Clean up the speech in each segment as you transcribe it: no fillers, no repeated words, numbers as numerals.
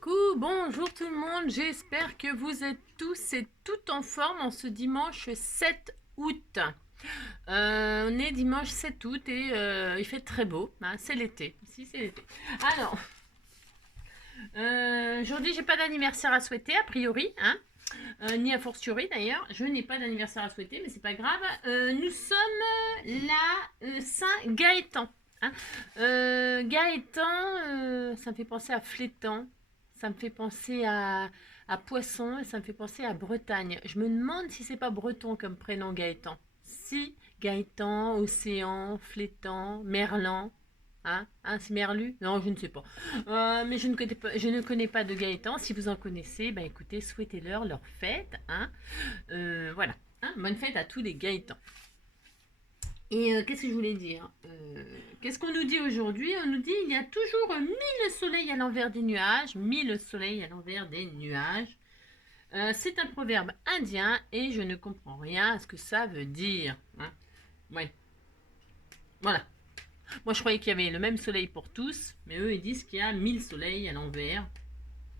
Coucou, bonjour tout le monde, j'espère que vous êtes tous et toutes en forme en ce dimanche 7 août. On est dimanche 7 août et il fait très beau, hein, c'est l'été, ici c'est l'été. Alors, aujourd'hui j'ai pas d'anniversaire à souhaiter a priori, hein, ni a fortiori d'ailleurs, je n'ai pas d'anniversaire à souhaiter mais c'est pas grave. Nous sommes là Saint Gaëtan. Hein. Gaëtan, ça me fait penser à Flétan, ça me fait penser à Poisson et ça me fait penser à Bretagne. Je me demande si c'est pas breton comme prénom Gaëtan. Si, Gaëtan, Océan, Flétan, Merlan. Hein, c'est Merlu? Non, je ne sais pas. Mais je ne connais pas de Gaëtan. Si vous en connaissez, ben écoutez, souhaitez-leur leur fête. Hein. Voilà. Hein, bonne fête à tous les Gaëtans. Et qu'est-ce que je voulais dire qu'est-ce qu'on nous dit aujourd'hui? On nous dit il y a toujours 1000 soleils à l'envers des nuages. 1000 soleils à l'envers des nuages. C'est un proverbe indien et je ne comprends rien à ce que ça veut dire. Hein. Ouais. Voilà. Moi je croyais qu'il y avait le même soleil pour tous, mais eux ils disent qu'il y a 1000 soleils à l'envers.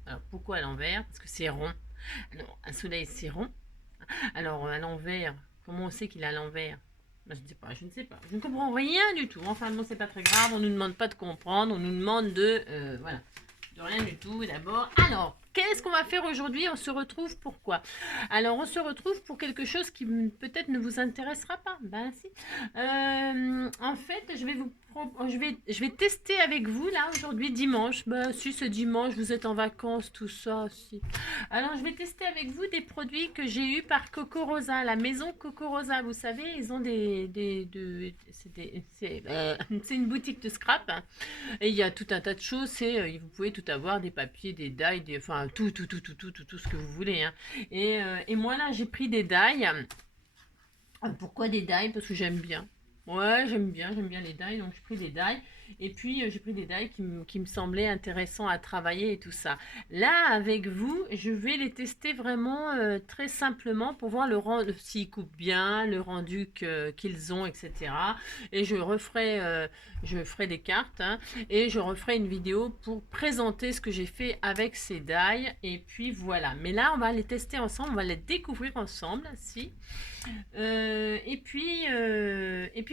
Alors pourquoi à l'envers? Parce que c'est rond. Alors un soleil c'est rond. Alors à l'envers, comment on sait qu'il est à l'envers? Je ne sais pas, je ne sais pas. Je ne comprends rien du tout. Enfin bon, c'est pas très grave. On nous demande pas de comprendre. On nous demande de... voilà. De rien du tout d'abord. Alors, qu'est-ce qu'on va faire aujourd'hui? On se retrouve pour quoi? Alors, on se retrouve pour quelque chose qui peut-être ne vous intéressera pas. Ben si. En fait, je vais tester avec vous là aujourd'hui dimanche. Ben si c'est dimanche, vous êtes en vacances, tout ça. Si. Alors, je vais tester avec vous des produits que j'ai eu par Coco Rosa, la maison Coco Rosa. Vous savez, ils ont c'est une boutique de scrap. Hein. Et il y a tout un tas de choses. Vous pouvez tout avoir, des papiers, des die, enfin tout ce que vous voulez. Hein. Et moi là, j'ai pris des die. Pourquoi des die? Parce que j'aime bien. Ouais, j'aime bien les die, donc j'ai pris des die. Et puis j'ai pris des die qui me semblaient intéressants à travailler et tout ça. Là, avec vous, je vais les tester vraiment très simplement pour voir le rendu, s'ils coupent bien, le rendu qu'ils ont, etc. Et je ferai des cartes hein, et je referai une vidéo pour présenter ce que j'ai fait avec ces die. Et puis voilà. Mais là, on va les tester ensemble, on va les découvrir ensemble, si. Et puis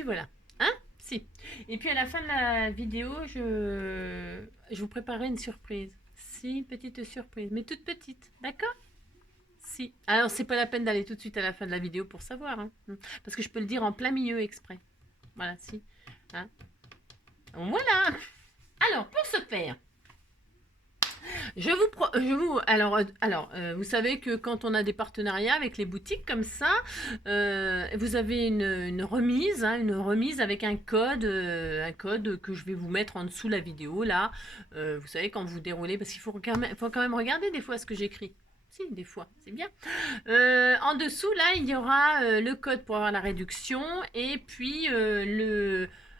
voilà. Hein? Si. Et puis à la fin de la vidéo, je vous préparerai une surprise. Si, petite surprise, mais toute petite. D'accord? Si. Alors, c'est pas la peine d'aller tout de suite à la fin de la vidéo pour savoir. Hein. Parce que je peux le dire en plein milieu exprès. Voilà, si. Hein? Voilà. Alors, pour ce faire, vous savez que quand on a des partenariats avec les boutiques comme ça, vous avez une remise, hein, une remise avec un code que je vais vous mettre en dessous la vidéo là. Vous savez quand vous déroulez, parce qu'il faut quand même regarder des fois ce que j'écris. Si, des fois, c'est bien. En dessous, là, il y aura le code pour avoir la réduction et puis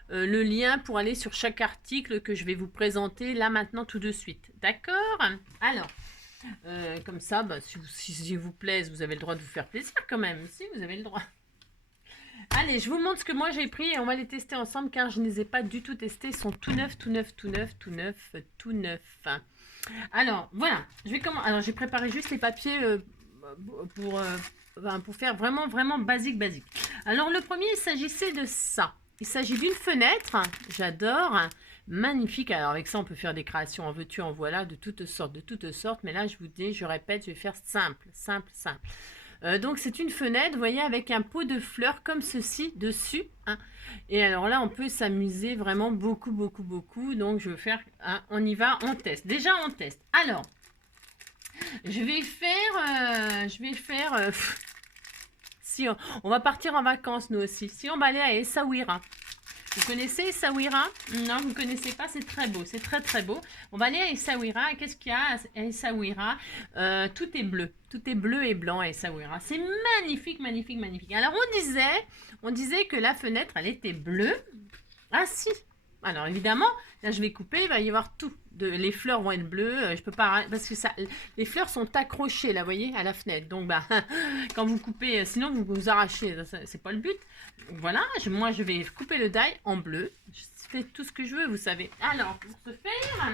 le lien pour aller sur chaque article que je vais vous présenter là maintenant tout de suite. D'accord? Alors, comme ça, bah, si vous plaise, vous avez le droit de vous faire plaisir quand même. Si, vous avez le droit. Allez, je vous montre ce que moi j'ai pris et on va les tester ensemble car je ne les ai pas du tout testés. Ils sont tout neufs, tout neufs, tout neufs, tout neufs, tout neufs. Alors, voilà. Alors, j'ai préparé juste les papiers pour faire vraiment basique. Alors, le premier, il s'agissait de ça. Il s'agit d'une fenêtre. J'adore. Magnifique. Alors, avec ça, on peut faire des créations en veux-tu, en voilà, de toutes sortes. Mais là, je vous dis, je répète, je vais faire simple. Donc c'est une fenêtre, vous voyez, avec un pot de fleurs comme ceci dessus. Hein. Et alors là, on peut s'amuser vraiment beaucoup. Donc je vais faire, hein, on y va, on teste. Déjà, on teste. Alors, je vais faire, si on va partir en vacances nous aussi. Si on va aller à Essaouira. Vous connaissez Essaouira? Non, vous ne connaissez pas, c'est très beau, c'est très beau. On va aller à Essaouira, et qu'est-ce qu'il y a à Essaouira? Tout est bleu et blanc à Essaouira. C'est magnifique. Alors on disait que la fenêtre, elle était bleue. Ah si. Alors évidemment, là je vais couper, il va y avoir tout. Les fleurs vont être bleues, je peux pas, parce que les fleurs sont accrochées là, vous voyez, à la fenêtre. Donc bah, quand vous coupez, sinon vous arrachez, c'est pas le but. Voilà, moi je vais couper le die en bleu. Je fais tout ce que je veux, vous savez. Alors pour ce faire,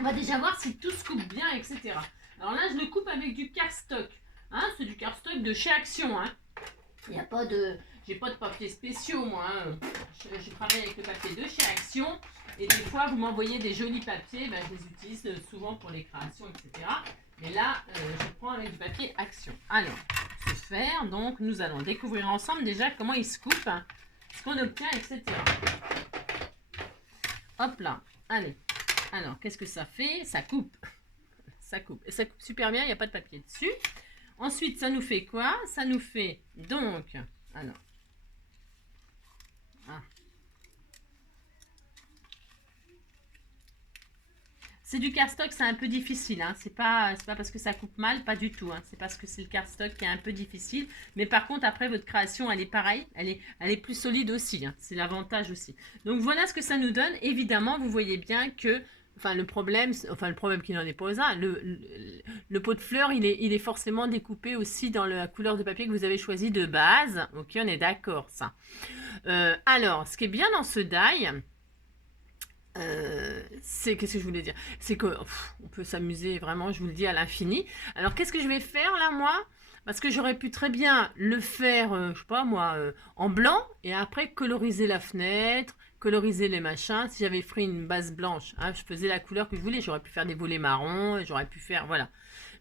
On va déjà voir si tout se coupe bien, etc. Alors là, je le coupe avec du cardstock. Hein, c'est du cardstock de chez Action. Hein. Il n'y a pas de... J'ai pas de papier spéciaux, moi. Hein. Je travaille avec le papier de chez Action. Et des fois, vous m'envoyez des jolis papiers. Ben, je les utilise souvent pour les créations, etc. Mais là, je prends avec du papier Action. Alors, ce faire, donc, nous allons découvrir ensemble déjà comment il se coupe, hein, ce qu'on obtient, etc. Hop là. Allez. Alors, qu'est-ce que ça fait? Ça coupe. Ça coupe. Et ça coupe super bien, il n'y a pas de papier dessus. Ensuite, ça nous fait quoi? Ça nous fait donc... Alors... Ah. C'est du cardstock, c'est un peu difficile. Hein. C'est pas parce que ça coupe mal, pas du tout. Hein. C'est parce que c'est le cardstock qui est un peu difficile. Mais par contre, après, votre création, elle est pareille. Elle est plus solide aussi. Hein. C'est l'avantage aussi. Donc, voilà ce que ça nous donne. Évidemment, vous voyez bien que... Enfin, le problème qui n'en est pas un, le pot de fleurs, il est forcément découpé aussi dans la couleur de papier que vous avez choisi de base. Ok, on est d'accord, ça. Alors, ce qui est bien dans ce die, qu'est-ce que je voulais dire? C'est qu'on peut s'amuser vraiment, je vous le dis, à l'infini. Alors, qu'est-ce que je vais faire là, moi? Parce que j'aurais pu très bien le faire, je sais pas moi, en blanc, et après coloriser la fenêtre, coloriser les machins. Si j'avais pris une base blanche, hein, je faisais la couleur que je voulais. J'aurais pu faire des volets marrons, j'aurais pu faire, voilà.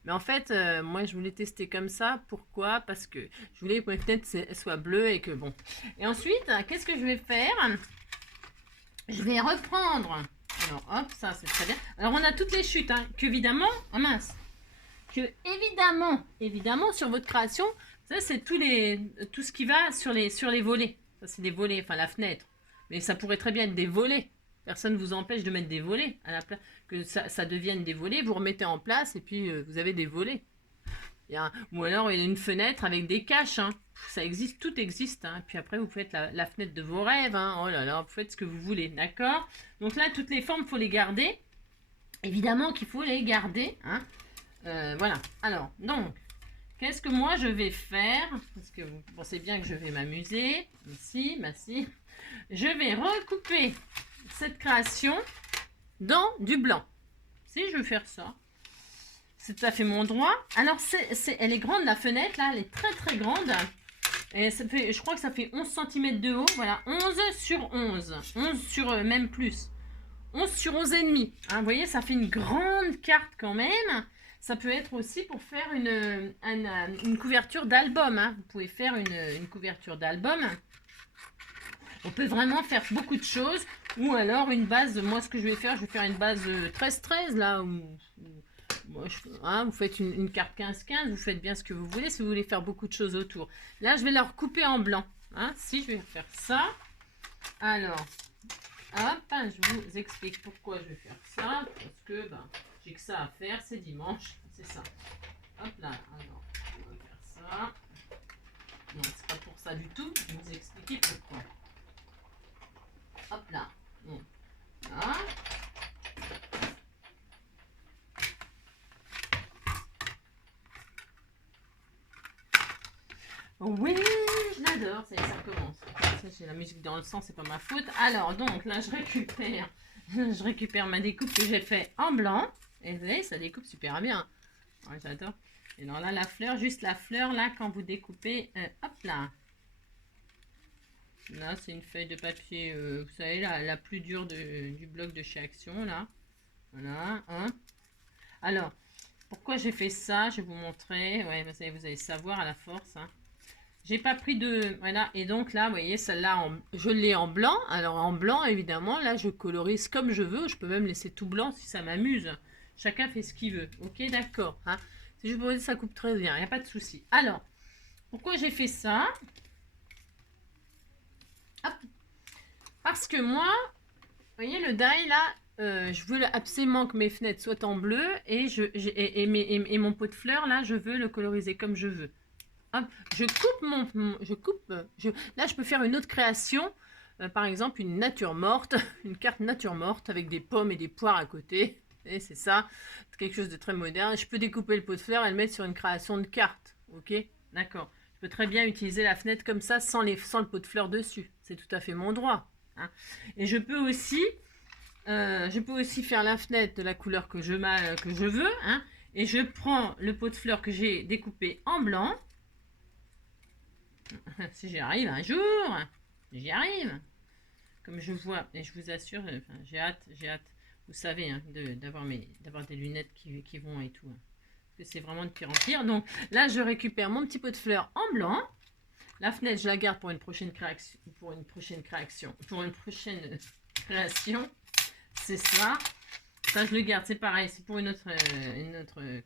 Mais en fait, moi, je voulais tester comme ça. Pourquoi? Parce que je voulais que mes fenêtres soient bleues et que bon. Et ensuite, qu'est-ce que je vais faire? Je vais reprendre. Alors, hop, ça, c'est très bien. Alors, on a toutes les chutes, hein, qu'évidemment, ah mince, que évidemment, sur votre création, ça, c'est tout ce qui va sur les volets. Ça, c'est des volets, enfin, la fenêtre. Mais ça pourrait très bien être des volets. Personne ne vous empêche de mettre des volets à la place, que ça devienne des volets. Vous remettez en place et puis vous avez des volets. Ou alors il y a une fenêtre avec des caches. Hein. Ça existe, tout existe. Hein. Puis après, vous faites la fenêtre de vos rêves. Hein. Oh là là, vous faites ce que vous voulez. D'accord? Donc là, toutes les formes, il faut les garder. Évidemment qu'il faut les garder. Hein. Voilà. Alors, donc, qu'est-ce que moi je vais faire? Parce que vous pensez bien que je vais m'amuser. Ici, merci. Je vais recouper cette création dans du blanc. Si je veux faire ça, c'est tout à fait mon droit. Alors, elle est grande, la fenêtre, là, elle est très très grande. Et ça fait, je crois que ça fait 11 cm de haut. Voilà, 11 sur 11. 11 sur même plus. 11 sur 11 et demi. Hein, vous voyez, ça fait une grande carte quand même. Ça peut être aussi pour faire une couverture d'album. Hein. Vous pouvez faire une couverture d'album. On peut vraiment faire beaucoup de choses. Ou alors une base, moi ce que je vais faire une base 13-13 là. Vous faites une carte 15-15, vous faites bien ce que vous voulez si vous voulez faire beaucoup de choses autour. Là je vais la recouper en blanc. Hein, si je vais faire ça. Alors, hop, je vous explique pourquoi je vais faire ça. Parce que j'ai que ça à faire, c'est dimanche. C'est ça. Hop là, alors, on va faire ça. Non, c'est pas pour ça du tout. Je vais vous expliquer pourquoi. Hop là. Voilà. Oui, je l'adore. Ça y est, ça recommence. Ça, j'ai la musique dans le sang, c'est pas ma faute. Alors, donc, là, je récupère ma découpe que j'ai fait en blanc. Et vous voyez, ça découpe super bien. Ouais, j'adore. Et alors là, la fleur, juste la fleur, là, quand vous découpez, hop là. Là, c'est une feuille de papier, vous savez, la plus dure du bloc de chez Action, là. Voilà. Hein. Alors, pourquoi j'ai fait ça? Je vais vous montrer. Ouais, vous allez savoir à la force. Hein. J'ai pas pris de... Voilà. Et donc là, vous voyez, celle-là, je l'ai en blanc. Alors, en blanc, évidemment, là, je colorise comme je veux. Je peux même laisser tout blanc si ça m'amuse. Chacun fait ce qu'il veut. Ok, d'accord. Hein. C'est juste pour dire que ça coupe très bien. Il n'y a pas de souci. Alors, pourquoi j'ai fait ça? Hop. Parce que moi, vous voyez le die là, je veux absolument que mes fenêtres soient en bleu et mon pot de fleurs là, je veux le coloriser comme je veux. Hop, là je peux faire une autre création, par exemple une nature morte, une carte nature morte avec des pommes et des poires à côté. Et c'est ça, c'est quelque chose de très moderne. Je peux découper le pot de fleurs et le mettre sur une création de carte. Ok, d'accord. Je peux très bien utiliser la fenêtre comme ça sans le pot de fleurs dessus. C'est tout à fait mon droit. Hein. Et je peux aussi Je peux aussi faire la fenêtre de la couleur que je veux. Hein, et je prends le pot de fleurs que j'ai découpé en blanc. Si j'y arrive un jour, j'y arrive. Comme je vois, et je vous assure, enfin, j'ai hâte. Vous savez, hein, d'avoir des lunettes qui vont et tout. Hein, parce que c'est vraiment de pire en pire. Donc là, je récupère mon petit pot de fleurs en blanc. La fenêtre, je la garde pour une prochaine création. Création. C'est ça. Ça, je le garde, c'est pareil, c'est pour une autre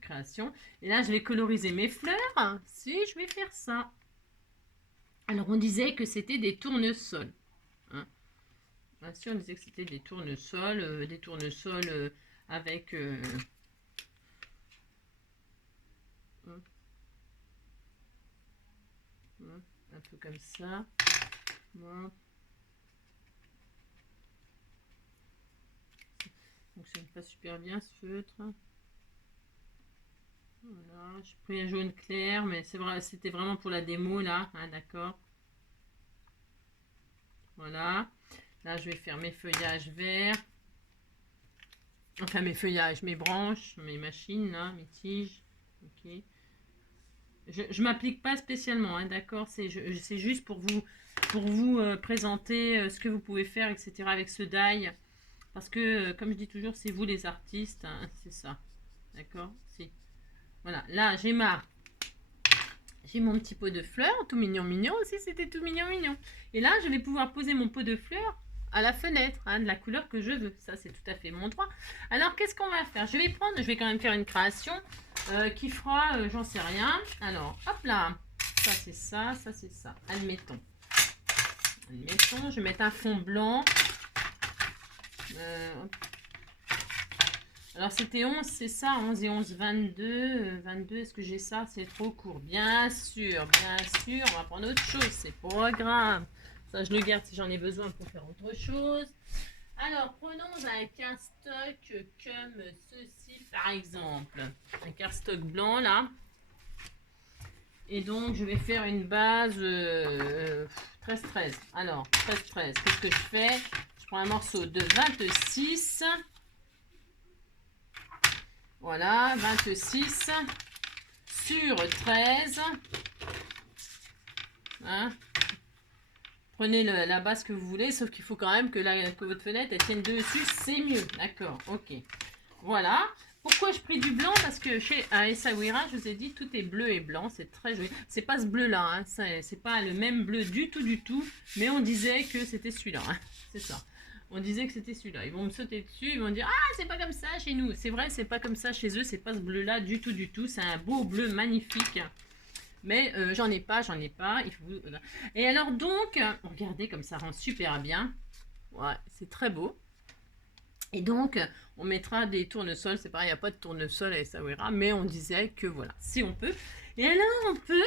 création. Et là, je vais coloriser mes fleurs. Si, je vais faire ça. Alors, on disait que c'était des tournesols. Hein. Bien sûr, on disait que c'était des tournesols, avec... un peu comme ça. Bon. Fonctionne pas super bien ce feutre. Voilà, j'ai pris un jaune clair, mais c'est vrai, c'était vraiment pour la démo là, hein, d'accord. Voilà, là je vais faire mes feuillages verts, enfin mes feuillages, mes branches, mes machines là, mes tiges. Ok. Je m'applique pas spécialement, hein, d'accord. C'est juste pour vous présenter ce que vous pouvez faire, etc. avec ce die. Parce que, comme je dis toujours, c'est vous les artistes, hein, c'est ça. D'accord. Si. Voilà, là, j'ai mon petit pot de fleurs, tout mignon aussi, c'était tout mignon. Et là, je vais pouvoir poser mon pot de fleurs à la fenêtre, hein, de la couleur que je veux. Ça, c'est tout à fait mon droit. Alors, qu'est-ce qu'on va faire? Je vais quand même faire une création qui fera, j'en sais rien. Alors, hop là, ça c'est ça, c'est ça. Admettons, je vais mettre un fond blanc. Alors c'était 11, c'est ça, 11 et 11, 22. 22, est-ce que j'ai ça? C'est trop court. Bien sûr, on va prendre autre chose, c'est pas grave. Ça, je le garde si j'en ai besoin pour faire autre chose. Alors, prenons un cardstock comme ceci, par exemple. Un cardstock blanc, là. Et donc, je vais faire une base 13-13. Alors, 13-13, qu'est-ce que je fais? Je prends un morceau de 26. Voilà, 26 sur 13. Hein? Prenez la base que vous voulez, sauf qu'il faut quand même que votre fenêtre elle tienne dessus, c'est mieux. D'accord, ok. Voilà. Pourquoi je pris du blanc? Parce que chez Essaouira, je vous ai dit, tout est bleu et blanc, c'est très joli. C'est pas ce bleu-là, hein, c'est pas le même bleu du tout, mais on disait que c'était celui-là, hein, c'est ça. On disait que c'était celui-là. Ils vont me sauter dessus, ils vont dire « Ah, c'est pas comme ça chez nous !» C'est vrai, c'est pas comme ça chez eux, c'est pas ce bleu-là du tout. C'est un beau bleu magnifique. Mais j'en ai pas. Il faut... Et alors donc, regardez comme ça rend super bien. Ouais, c'est très beau. Et donc, on mettra des tournesols. C'est pareil, il n'y a pas de tournesol à Essaouira, mais on disait que voilà, si on peut. Et alors, on peut.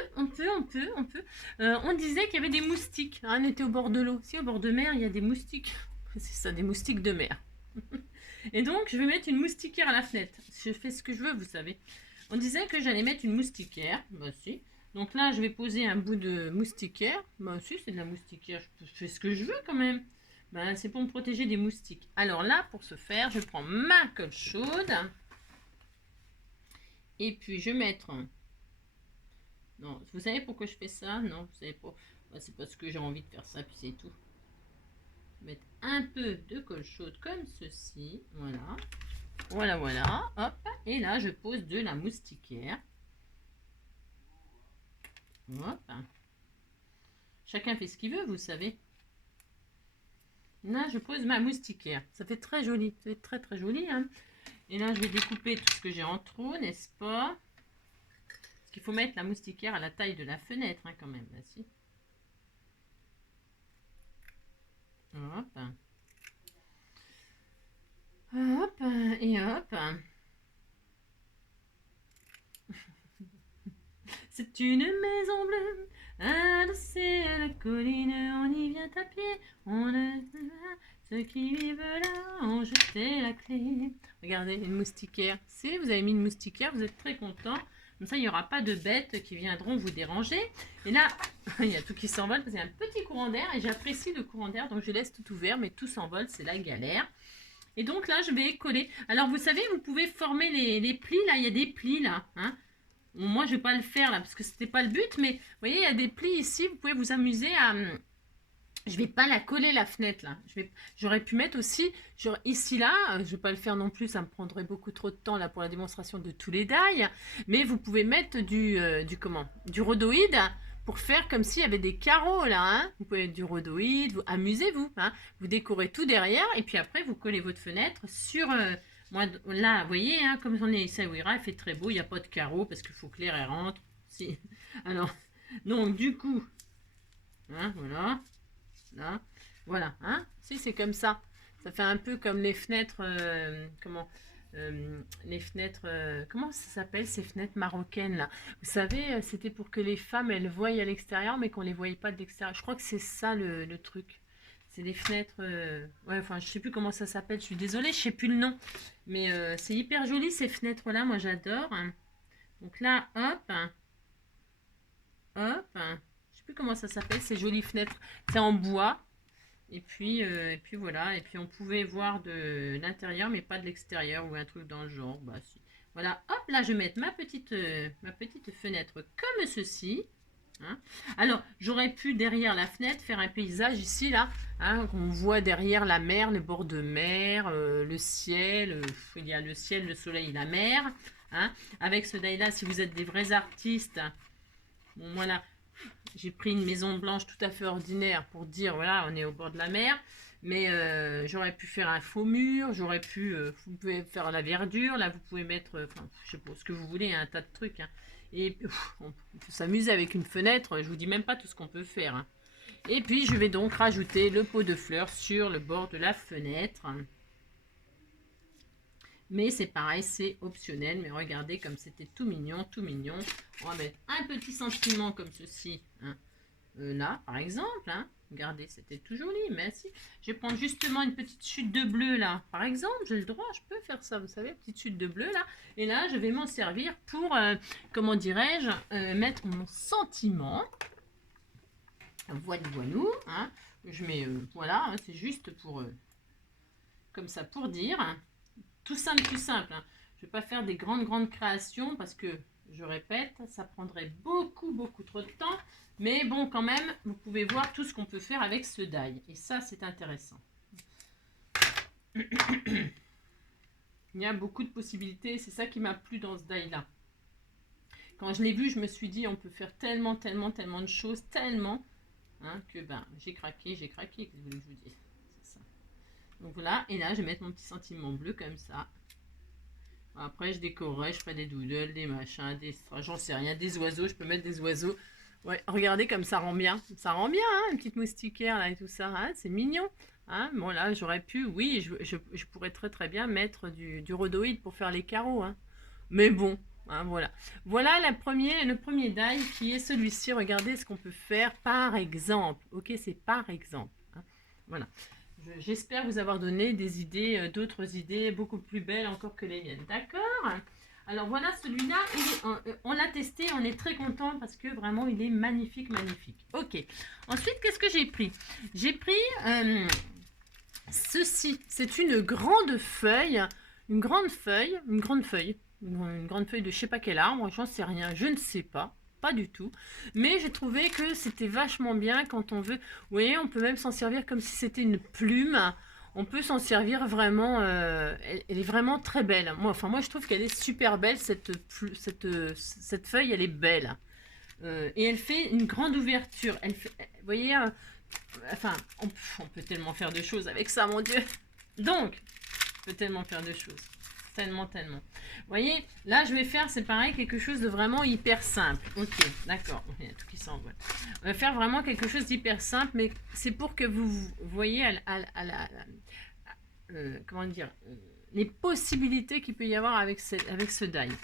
On disait qu'il y avait des moustiques. Hein, on était au bord de l'eau. Si, au bord de mer, il y a des moustiques. C'est ça, des moustiques de mer. Et donc, je vais mettre une moustiquaire à la fenêtre. Je fais ce que je veux, vous savez. On disait que j'allais mettre une moustiquaire. Bah si. Donc là, je vais poser un bout de moustiquaire. Bah si, c'est de la moustiquaire. Je fais ce que je veux quand même. Bah, c'est pour me protéger des moustiques. Alors là, pour ce faire, je prends ma colle chaude. Et puis, je vais mettre... Non, vous savez pourquoi je fais ça? Non, vous savez pas. Bah, c'est parce que j'ai envie de faire ça, puis c'est tout. Mettre un peu de colle chaude comme ceci. Voilà. Hop. Et là, je pose de la moustiquaire. Hop. Chacun fait ce qu'il veut, vous savez. Là, je pose ma moustiquaire. Ça fait très joli. Ça fait très, très joli. Hein. Et là, je vais découper tout ce que j'ai en trop, n'est-ce pas? Parce qu'il faut mettre la moustiquaire à la taille de la fenêtre, hein, quand même. Là, si. Hop. Hop. Et hop. C'est une maison bleue, adossée à la colline, on y vient à pied, on ne... Ceux qui vivent là ont jeté la clé. Regardez, une moustiquaire. Si vous avez mis une moustiquaire, vous êtes très content. Comme ça, il n'y aura pas de bêtes qui viendront vous déranger. Et là, il y a tout qui s'envole parce qu'il y a un petit courant d'air et j'apprécie le courant d'air, donc je laisse tout ouvert, mais tout s'envole, c'est la galère. Et donc là, je vais coller. Alors, vous savez, vous pouvez former les plis. Là, il y a des plis là. Hein. Bon, moi, je ne vais pas le faire là parce que c'était pas le but. Mais vous voyez, il y a des plis ici. Vous pouvez vous amuser à... Je vais pas la coller la fenêtre là. J'aurais pu mettre aussi genre ici là. Je vais pas le faire non plus. Ça me prendrait beaucoup trop de temps là pour la démonstration de tous les die. Mais vous pouvez mettre du rhodoïde pour faire comme s'il y avait des carreaux là. Hein. Vous pouvez mettre du rhodoïde. Amusez-vous. Hein. Vous décorez tout derrière et puis après vous collez votre fenêtre sur. Moi là, vous voyez, hein, comme on est Sawira, il fait très beau. Il n'y a pas de carreaux parce qu'il faut que l'air rentre. Si. Alors donc du coup, hein, voilà. Là. Voilà, hein? Si, c'est comme ça. Ça fait un peu comme les fenêtres, les fenêtres, comment ça s'appelle ces fenêtres marocaines là? Vous savez, c'était pour que les femmes elles voient à l'extérieur, mais qu'on les voyait pas de l'extérieur. Je crois que c'est ça le truc. C'est des fenêtres, ouais, enfin, je sais plus comment ça s'appelle. Je suis désolée, je sais plus le nom, mais c'est hyper joli ces fenêtres là. Moi, j'adore. Donc là, hop, hop. Je sais plus comment ça s'appelle, ces jolies fenêtres. C'est en bois. Et puis voilà. Et puis on pouvait voir de l'intérieur, mais pas de l'extérieur ou un truc dans le genre. Bah, si. Voilà. Hop, là, je vais mettre ma petite fenêtre comme ceci. Hein. Alors, j'aurais pu derrière la fenêtre faire un paysage ici, là. Hein, on voit derrière la mer, les bords de mer, le ciel. Il y a le ciel, le soleil, la mer. Hein. Avec ce die-là, si vous êtes des vrais artistes, bon, voilà. J'ai pris une maison blanche tout à fait ordinaire pour dire, voilà, on est au bord de la mer. Mais j'aurais pu faire un faux mur, j'aurais pu, vous pouvez faire la verdure, là vous pouvez mettre, enfin, je sais pas, ce que vous voulez, un tas de trucs. Hein. Et on peut s'amuser avec une fenêtre, je vous dis même pas tout ce qu'on peut faire. Hein. Et puis je vais donc rajouter le pot de fleurs sur le bord de la fenêtre. Mais c'est pareil, c'est optionnel. Mais regardez comme c'était tout mignon, tout mignon. On va mettre un petit sentiment comme ceci. Hein. Là, par exemple. Hein. Regardez, c'était tout joli. Merci. Je vais prendre justement une petite chute de bleu là. Par exemple, j'ai le droit, je peux faire ça. Vous savez, petite chute de bleu là. Et là, je vais m'en servir pour, comment dirais-je, mettre mon sentiment. Voilà. Hein. Je mets, voilà, hein, c'est juste pour, comme ça, pour dire. Hein. Tout simple, tout simple. Hein. Je ne vais pas faire des grandes créations parce que, je répète, ça prendrait beaucoup trop de temps. Mais bon, quand même, vous pouvez voir tout ce qu'on peut faire avec ce die. Et ça, c'est intéressant. Il y a beaucoup de possibilités. C'est ça qui m'a plu dans ce die-là. Quand je l'ai vu, je me suis dit, on peut faire tellement de choses, tellement, hein, que ben, j'ai craqué. Qu'est-ce que vous voulez que je vous dise ? Donc voilà, et là je vais mettre mon petit sentiment bleu comme ça. Après je décorerai, je ferai des doodles, des machins, j'en sais rien, des oiseaux, je peux mettre des oiseaux. Ouais, regardez comme ça rend bien. Ça rend bien, hein, une petite moustiquaire là et tout ça, hein, c'est mignon. Hein. Bon là j'aurais pu, oui, je pourrais très bien mettre du rhodoïde pour faire les carreaux. Hein. Mais bon, hein, voilà. Voilà le premier die qui est celui-ci. Regardez ce qu'on peut faire par exemple. Ok, c'est par exemple. Hein. Voilà. J'espère vous avoir donné des idées, d'autres idées beaucoup plus belles encore que les miennes. D'accord? Alors voilà, celui-là, on l'a testé, on est très content parce que vraiment il est magnifique. Ok. Ensuite, qu'est-ce que j'ai pris? J'ai pris ceci. C'est une grande feuille de je sais pas quel arbre, j'en sais rien, je ne sais pas. Pas du tout, mais j'ai trouvé que c'était vachement bien quand on veut. Vous voyez, on peut même s'en servir comme si c'était une plume. On peut s'en servir vraiment. Elle est vraiment très belle. Moi, je trouve qu'elle est super belle. Cette feuille, elle est belle. Et elle fait une grande ouverture. Elle fait, vous voyez, enfin, on peut tellement faire de choses avec ça, mon Dieu. Donc, on peut tellement faire de choses. Tellement. Vous voyez, là, je vais faire, c'est pareil, quelque chose de vraiment hyper simple. Ok, d'accord. Il y a tout qui s'envole. On va faire vraiment quelque chose d'hyper simple, mais c'est pour que vous voyez comment dire, les possibilités qu'il peut y avoir avec ce die.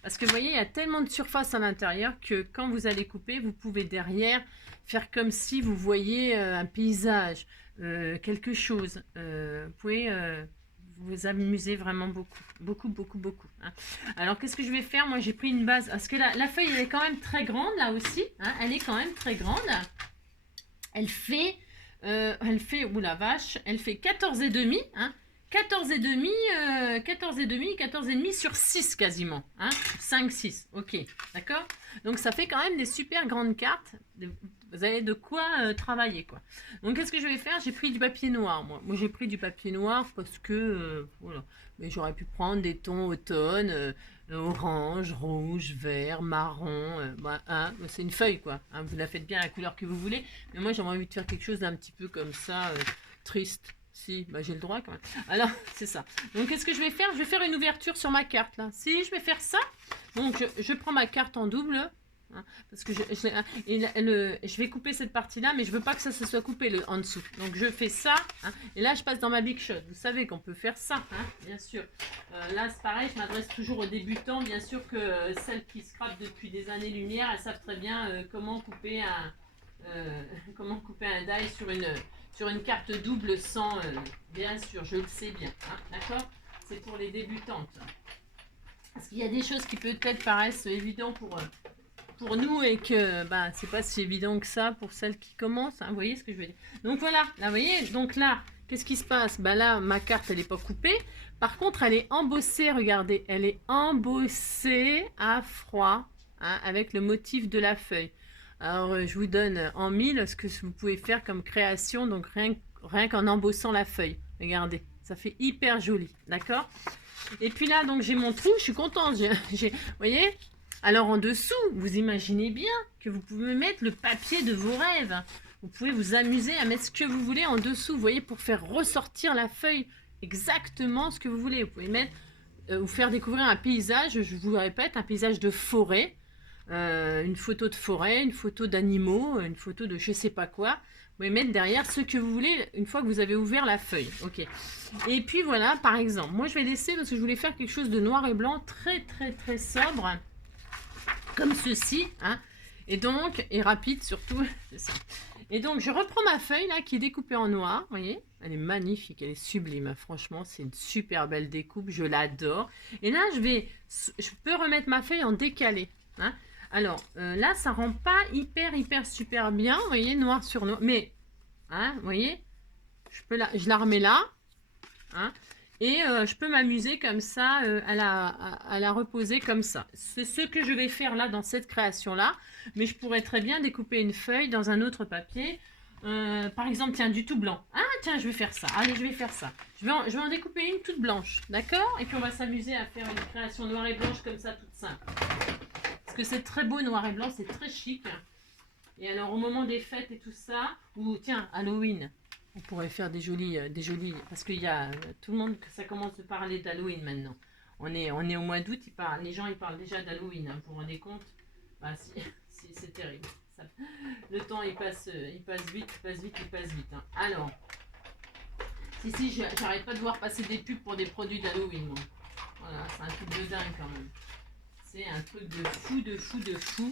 Parce que vous voyez, il y a tellement de surface à l'intérieur que quand vous allez couper, vous pouvez derrière faire comme si vous voyez un paysage, quelque chose. Vous pouvez... vous amusez vraiment beaucoup. Hein. Alors, qu'est-ce que je vais faire? Moi, j'ai pris une base. Parce que la feuille, elle est quand même très grande, là aussi. Hein. Elle est quand même très grande. Elle fait, oh la vache, elle fait 14,5. Hein. 14 et demi, 14 et demi, 14 et demi sur 6 quasiment. Hein, 5, 6. Ok, d'accord. Donc ça fait quand même des super grandes cartes. Vous avez de quoi travailler, quoi. Donc qu'est-ce que je vais faire? J'ai pris du papier noir, moi. Moi j'ai pris du papier noir parce que, voilà. Mais j'aurais pu prendre des tons automne, orange, rouge, vert, marron. Bah, hein, c'est une feuille, quoi. Hein, vous la faites bien la couleur que vous voulez. Mais moi j'avais envie de faire quelque chose d'un petit peu comme ça, triste. Si, bah j'ai le droit quand même. Alors, c'est ça. Donc, qu'est-ce que je vais faire? Je vais faire une ouverture sur ma carte, là. Si, je vais faire ça. Donc, je prends ma carte en double. Hein, parce que je vais couper cette partie-là, mais je veux pas que ça se soit coupé en dessous. Donc, je fais ça. Hein, et là, je passe dans ma Big Shot. Vous savez qu'on peut faire ça, hein, bien sûr. Là, c'est pareil, je m'adresse toujours aux débutants. Bien sûr que celles qui scrapent depuis des années-lumière, elles savent très bien comment couper un die sur une carte double sans, bien sûr, je le sais bien, hein, d'accord. C'est pour les débutantes. Parce qu'il y a des choses qui peut-être paraissent évidentes pour nous et que bah, c'est pas si évident que ça pour celles qui commencent. Hein, vous voyez ce que je veux dire? Donc voilà, là, vous voyez, donc là, qu'est-ce qui se passe? Bah là, ma carte, elle n'est pas coupée. Par contre, elle est embossée, regardez, elle est embossée à froid, hein, avec le motif de la feuille. Alors, je vous donne en mille ce que vous pouvez faire comme création, donc rien qu'en embossant la feuille. Regardez, ça fait hyper joli, d'accord? Et puis là, donc j'ai mon trou, je suis contente. Vous voyez? Alors en dessous, vous imaginez bien que vous pouvez mettre le papier de vos rêves. Vous pouvez vous amuser à mettre ce que vous voulez en dessous, vous voyez, pour faire ressortir la feuille exactement ce que vous voulez. Vous pouvez mettre, vous faire découvrir un paysage, je vous le répète, un paysage de forêt. Une photo de forêt, une photo d'animaux, une photo de je sais pas quoi. Vous pouvez mettre derrière ce que vous voulez une fois que vous avez ouvert la feuille. Ok. Et puis voilà, par exemple, moi je vais laisser parce que je voulais faire quelque chose de noir et blanc très très très sobre, comme ceci, hein. Et donc, et rapide surtout, c'est ça. Et donc je reprends ma feuille là qui est découpée en noir, vous voyez, elle est magnifique, elle est sublime, franchement c'est une super belle découpe, je l'adore. Et là je peux remettre ma feuille en décalé, hein. Alors là, ça rend pas hyper super bien, vous voyez, noir sur noir. Mais, hein, vous voyez, je la remets là, hein, et je peux m'amuser comme ça, à la reposer comme ça. C'est ce que je vais faire là dans cette création-là. Mais je pourrais très bien découper une feuille dans un autre papier. Par exemple, tiens, du tout blanc. Ah, tiens, je vais faire ça. Allez, je vais faire ça. Je vais en découper une toute blanche, d'accord? Et puis on va s'amuser à faire une création noire et blanche comme ça, toute simple. Parce que c'est très beau noir et blanc, c'est très chic. Et alors au moment des fêtes et tout ça, ou tiens, Halloween, on pourrait faire des jolis, parce qu'il y a tout le monde, que ça commence à parler d'Halloween maintenant. On est au mois d'août, les gens ils parlent déjà d'Halloween, hein, vous vous rendez compte? Bah si, c'est terrible. Ça, le temps il passe vite, hein. Alors, si, j'arrête pas de voir passer des pubs pour des produits d'Halloween, moi. Voilà, c'est un truc de dingue quand même. C'est un truc de fou.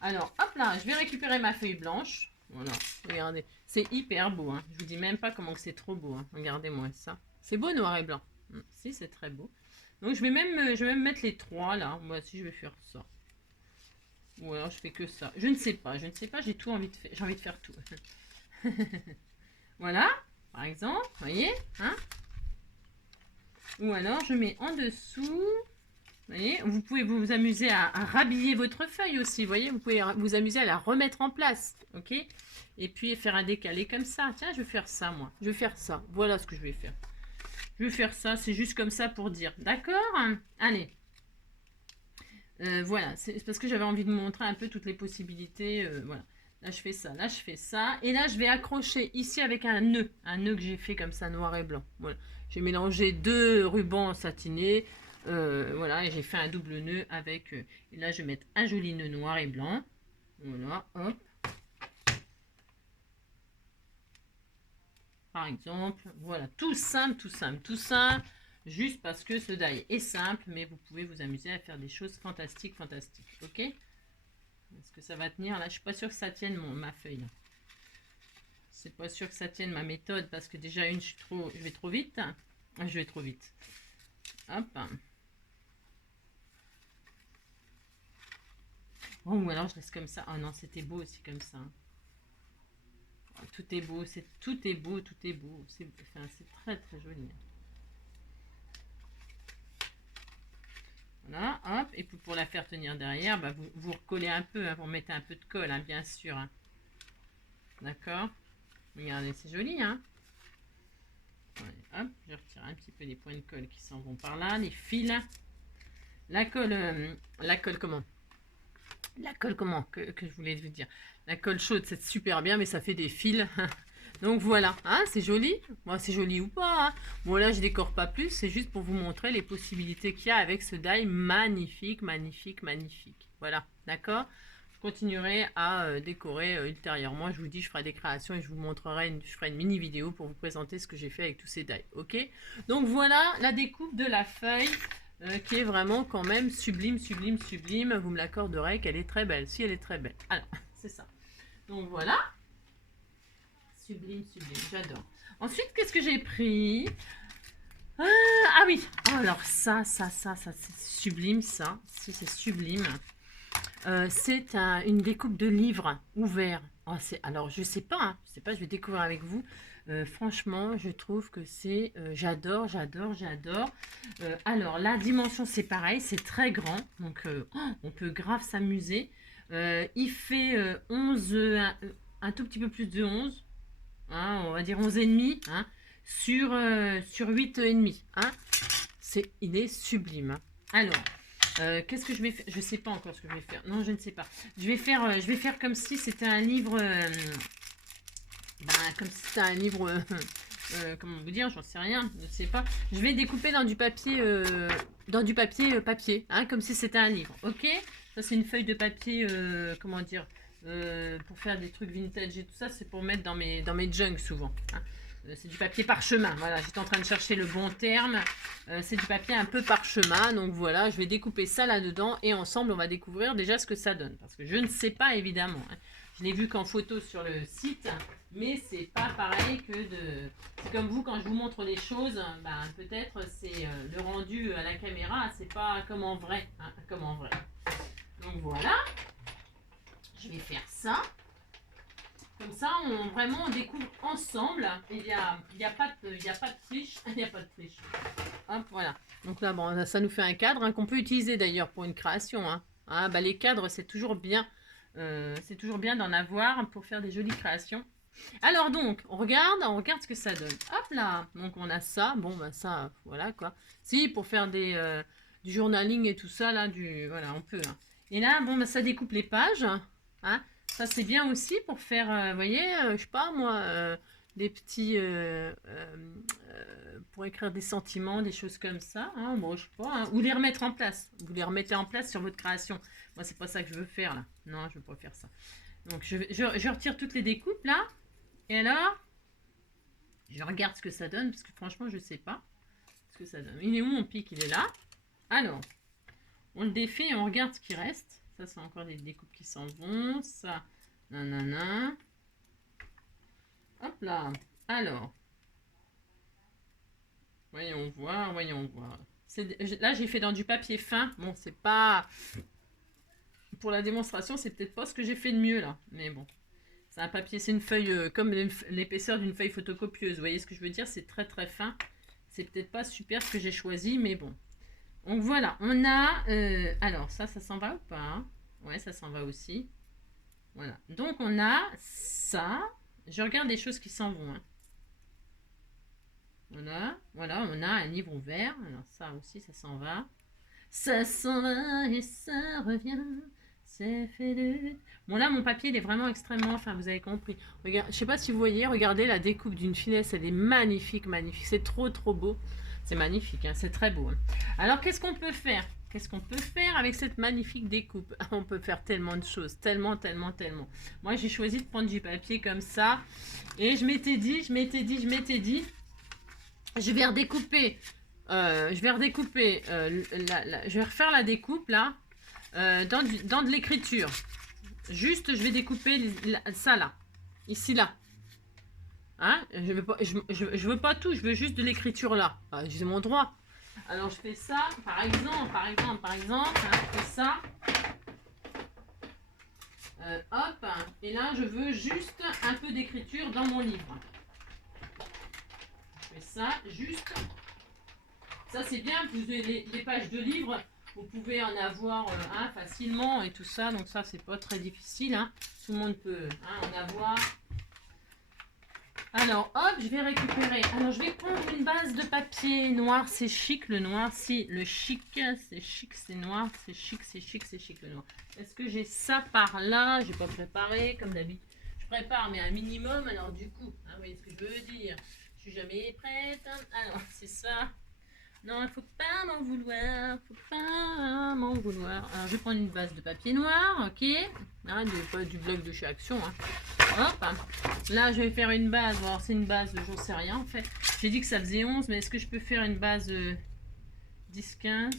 Alors, hop là, je vais récupérer ma feuille blanche. Voilà, regardez. C'est hyper beau, hein. Je vous dis même pas comment c'est trop beau, hein. Regardez-moi ça. C'est beau noir et blanc. Si, c'est très beau. Donc, je vais même mettre les trois, là. Moi aussi, je vais faire ça. Ou alors, je fais que ça. Je ne sais pas, j'ai tout envie de faire. J'ai envie de faire tout. Voilà, par exemple, vous voyez, hein. Ou alors, je mets en dessous... Vous voyez, vous pouvez vous amuser à rhabiller votre feuille aussi, vous voyez, vous pouvez vous amuser à la remettre en place, ok? Et puis faire un décalé comme ça. Tiens, je vais faire ça, moi. Je vais faire ça. Voilà ce que je vais faire. Je vais faire ça, c'est juste comme ça pour dire. D'accord? Allez. Voilà, c'est parce que j'avais envie de vous montrer un peu toutes les possibilités. Voilà. Là, je fais ça, là, je fais ça. Et là, je vais accrocher ici avec un nœud que j'ai fait comme ça, noir et blanc. Voilà. J'ai mélangé deux rubans satinés. Voilà, et j'ai fait un double nœud avec... et là, je vais mettre un joli nœud noir et blanc. Voilà, hop. Par exemple, voilà, tout simple. Juste parce que ce die est simple, mais vous pouvez vous amuser à faire des choses fantastiques, ok? Est-ce que ça va tenir? Là, je suis pas sûre que ça tienne ma feuille. C'est pas sûr que ça tienne ma méthode, parce que déjà, je vais trop vite. Je vais trop vite. Hop. Oh, ou alors je laisse comme ça. Oh non, c'était beau aussi comme ça. Tout est beau, tout est beau. C'est très très joli. Voilà, hop. Et puis pour la faire tenir derrière, bah, vous recollez un peu, hein, vous mettez un peu de colle, hein, bien sûr. Hein. D'accord. Regardez, c'est joli, hein. Allez, hop, je retire un petit peu les points de colle qui s'en vont par là, les fils. La colle comment? La colle comment que je voulais vous dire. La colle chaude, c'est super bien, mais ça fait des fils. Donc voilà, hein, c'est joli. Bon, c'est joli ou pas. Hein. Bon là, je décore pas plus, c'est juste pour vous montrer les possibilités qu'il y a avec ce die magnifique, magnifique, magnifique. Voilà, d'accord. Je continuerai à décorer ultérieurement. Je vous dis, je ferai des créations et je vous montrerai, je ferai une mini vidéo pour vous présenter ce que j'ai fait avec tous ces die. Ok. Donc voilà la découpe de la feuille. Qui est vraiment quand même sublime, sublime, sublime. Vous me l'accorderez qu'elle est très belle. Si elle est très belle. Alors, c'est ça. Donc voilà. Sublime, sublime. J'adore. Ensuite, qu'est-ce que j'ai pris? Ah oui. Oh, alors ça, c'est sublime, ça. Si, c'est sublime. C'est une découpe de livres ouverts. Oh, alors, je sais pas. Hein, je sais pas, je vais découvrir avec vous. Franchement, je trouve que c'est... j'adore, j'adore, j'adore. Alors, la dimension, c'est pareil, c'est très grand. Donc, on peut grave s'amuser. Il fait 11, un tout petit peu plus de 11. Hein, on va dire 11,5. Hein, sur 8,5. Hein. Il est sublime. Hein. Alors, qu'est-ce que je vais faire? Je ne sais pas encore ce que je vais faire. Non, je ne sais pas. Je vais faire comme si c'était un livre... comme si c'était un livre, comment vous dire, j'en sais rien, je ne sais pas. Je vais découper dans du papier, papier, hein, comme si c'était un livre, ok. Ça c'est une feuille de papier, comment dire, pour faire des trucs vintage et tout ça, c'est pour mettre dans mes junks souvent. Hein. C'est du papier parchemin, voilà, j'étais en train de chercher le bon terme. C'est du papier un peu parchemin, donc voilà, je vais découper ça là-dedans et ensemble on va découvrir déjà ce que ça donne. Parce que je ne sais pas évidemment, hein. Je l'ai vu qu'en photo sur le site, mais c'est pas pareil que de... C'est comme vous, quand je vous montre les choses, ben, peut-être c'est le rendu à la caméra, c'est pas comme en vrai, hein, comme en vrai. Donc voilà, je vais faire ça. Comme ça, on découvre ensemble. Il n'y a pas de triche. Il n'y a pas de triche. Hop, voilà. Donc là, bon, ça nous fait un cadre hein, qu'on peut utiliser d'ailleurs pour une création. Hein. Ah, bah, les cadres, c'est toujours bien. C'est toujours bien d'en avoir pour faire des jolies créations. Alors donc, on regarde ce que ça donne. Hop là, donc on a ça. Bon, bah ça, voilà quoi. Si, pour faire du journaling et tout ça, là, voilà, on peut. Hein. Et là, bon, bah, ça découpe les pages. Hein. Ça, c'est bien aussi pour faire, vous voyez, je sais pas moi, des petits... pour écrire des sentiments, des choses comme ça. Hein, bon, je sais pas. Hein, ou les remettre en place. Vous les remettez en place sur votre création. Moi, c'est pas ça que je veux faire, là. Non, je veux pas faire ça. Donc, je retire toutes les découpes, là. Et alors, je regarde ce que ça donne, parce que franchement, je sais pas ce que ça donne. Il est où mon pic? Il est là. Alors, on le défait et on regarde ce qui reste. Ça, c'est encore des découpes qui s'en vont. Ça, nanana. Hop là. Alors, voyons voir, voyons voir. Là, j'ai fait dans du papier fin. Bon, c'est pas... Pour la démonstration, c'est peut-être pas ce que j'ai fait de mieux, là. Mais bon. C'est un papier, c'est une feuille comme l'épaisseur d'une feuille photocopieuse. Vous voyez ce que je veux dire? C'est très très fin. C'est peut-être pas super ce que j'ai choisi, mais bon. Donc voilà, on a... alors, ça s'en va ou pas hein? Ouais, ça s'en va aussi. Voilà. Donc on a ça. Je regarde les choses qui s'en vont. Hein. Voilà. Voilà, on a un livre ouvert. Alors ça aussi, ça s'en va. Ça s'en va et ça revient. C'est fait de... Bon là mon papier il est vraiment extrêmement fin, vous avez compris. Regarde, je sais pas si vous voyez, regardez la découpe d'une finesse, elle est magnifique, magnifique. C'est trop trop beau. C'est magnifique, hein, c'est très beau. Hein. Alors qu'est-ce qu'on peut faire? Qu'est-ce qu'on peut faire avec cette magnifique découpe? On peut faire tellement de choses, tellement, tellement, tellement. Moi j'ai choisi de prendre du papier comme ça. Et je m'étais dit, je vais redécouper. Je vais refaire la découpe là. Dans de l'écriture. Juste, je vais découper ça là. Ici là. Hein je veux pas tout, je veux juste de l'écriture là. J'ai mon droit. Alors je fais ça, par exemple, hein, je fais ça. Hop. Et là, je veux juste un peu d'écriture dans mon livre. Je fais ça, juste. Ça, c'est bien, vous avez les pages de livre. Vous pouvez en avoir facilement et tout ça. Donc ça, c'est pas très difficile. Hein. Tout le monde peut en avoir. Alors, hop, je vais récupérer. Alors, je vais prendre une base de papier noir. C'est chic, le noir. Si, le chic, c'est chic, c'est noir. C'est chic, c'est chic, c'est chic, le noir. Est-ce que j'ai ça par là? Je n'ai pas préparé, comme d'habitude. Je prépare, mais un minimum. Alors, du coup, vous voyez ce que je veux dire. Je suis jamais prête. Alors, c'est ça. Non, il ne faut pas m'en vouloir. Faut pas m'en vouloir. Alors, je vais prendre une base de papier noir, ok. Pas du bloc de chez Action. Hop. Là, je vais faire une base. Alors, c'est une base, j'en sais rien en fait. J'ai dit que ça faisait 11, mais est-ce que je peux faire une base 10-15?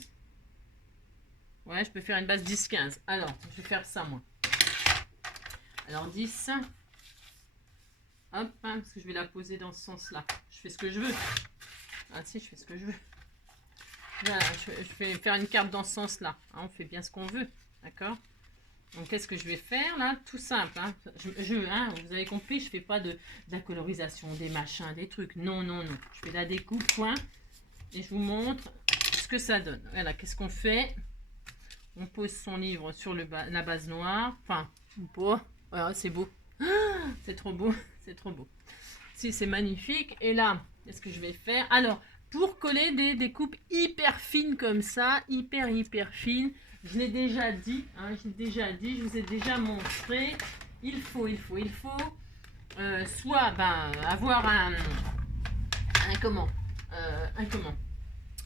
Ouais, je peux faire une base 10-15. Alors, je vais faire ça moi. Alors, 10. Hop, parce que je vais la poser dans ce sens-là. Je fais ce que je veux. Ah si, je fais ce que je veux. Voilà, je vais faire une carte dans ce sens-là. On fait bien ce qu'on veut, d'accord? Donc, qu'est-ce que je vais faire là? Tout simple. Vous avez compris, je ne fais pas de la colorisation, des machins, des trucs. Non, non, non. Je fais la découpe, point. Et je vous montre ce que ça donne. Voilà, qu'est-ce qu'on fait? On pose son livre sur la base noire. Enfin, ou pas. Voilà, c'est beau. C'est trop beau. C'est trop beau. Si, c'est magnifique. Et là, qu'est-ce que je vais faire? Alors, pour coller des découpes hyper fines comme ça, hyper fines, je l'ai déjà dit, je vous ai déjà montré, il faut soit avoir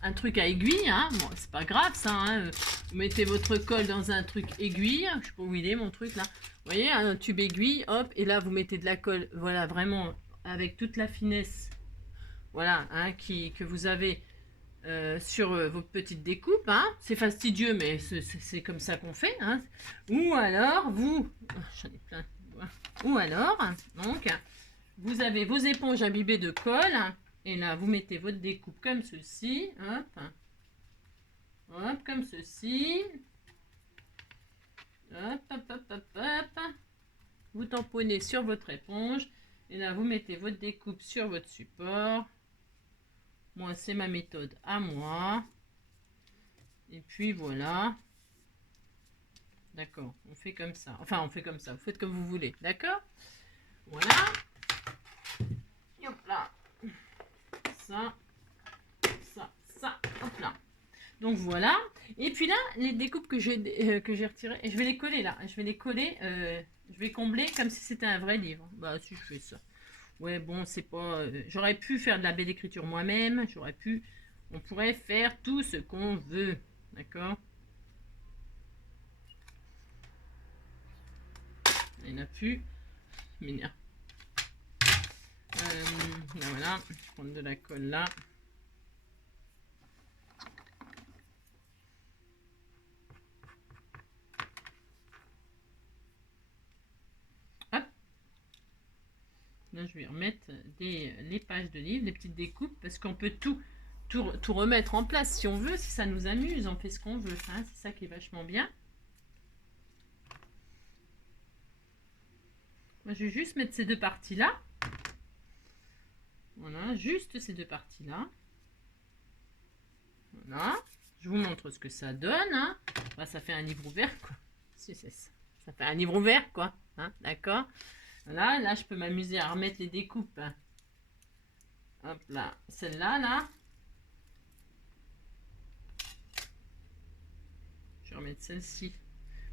un truc à aiguille, bon, c'est pas grave ça, vous mettez votre colle dans un truc aiguille, je sais pas où il est mon truc là, vous voyez, un tube aiguille, hop, et là vous mettez de la colle, voilà, vraiment avec toute la finesse, voilà, que vous avez sur vos petites découpes, c'est fastidieux, mais c'est comme ça qu'on fait, ou alors j'en ai plein, ou alors, donc, vous avez vos éponges imbibées de colle, et là, vous mettez votre découpe comme ceci, hop, hop, comme ceci, hop, hop, hop, hop, hop, vous tamponnez sur votre éponge, et là, vous mettez votre découpe sur votre support. Moi, c'est ma méthode à moi. Et puis, voilà. D'accord, on fait comme ça. Enfin, on fait comme ça. Vous faites comme vous voulez. D'accord? Voilà. Et hop là. Ça. Ça. Ça. Hop là. Donc, voilà. Et puis là, les découpes que j'ai retirées, je vais les coller là. Je vais les coller. Je vais combler comme si c'était un vrai livre. Bah, si je fais ça. Ouais, bon, c'est pas... j'aurais pu faire de la belle écriture moi-même. On pourrait faire tout ce qu'on veut. D'accord? Il n'y en a plus. M'énerve. Là, voilà. Je vais prendre de la colle là. Hop. Là, je vais remettre les pages de livres, les petites découpes, parce qu'on peut tout remettre en place si on veut, si ça nous amuse, on fait ce qu'on veut. C'est ça qui est vachement bien. Moi, je vais juste mettre ces deux parties-là. Voilà, juste ces deux parties-là. Voilà. Je vous montre ce que ça donne. Ça fait un livre ouvert, quoi. Si, c'est ça. Ça fait un livre ouvert, quoi. D'accord. Voilà, là, je peux m'amuser à remettre les découpes. Hop là. Celle-là, là. Je vais remettre celle-ci.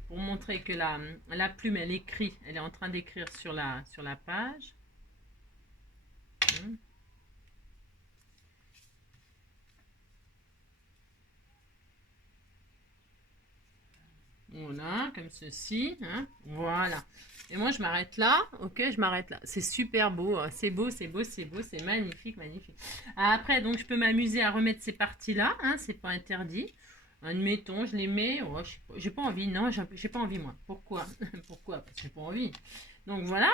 Pour montrer que la plume, elle écrit. Elle est en train d'écrire sur la page. Voilà, comme ceci. Voilà. Et moi, je m'arrête là. Ok, je m'arrête là. C'est super beau. C'est beau, c'est beau, c'est beau. C'est magnifique, magnifique. Après, donc, je peux m'amuser à remettre ces parties-là. C'est pas interdit. Admettons, je les mets. Oh, j'ai pas envie. Non, j'ai pas envie, moi. Pourquoi? Pourquoi? Parce que j'ai pas envie. Donc, voilà.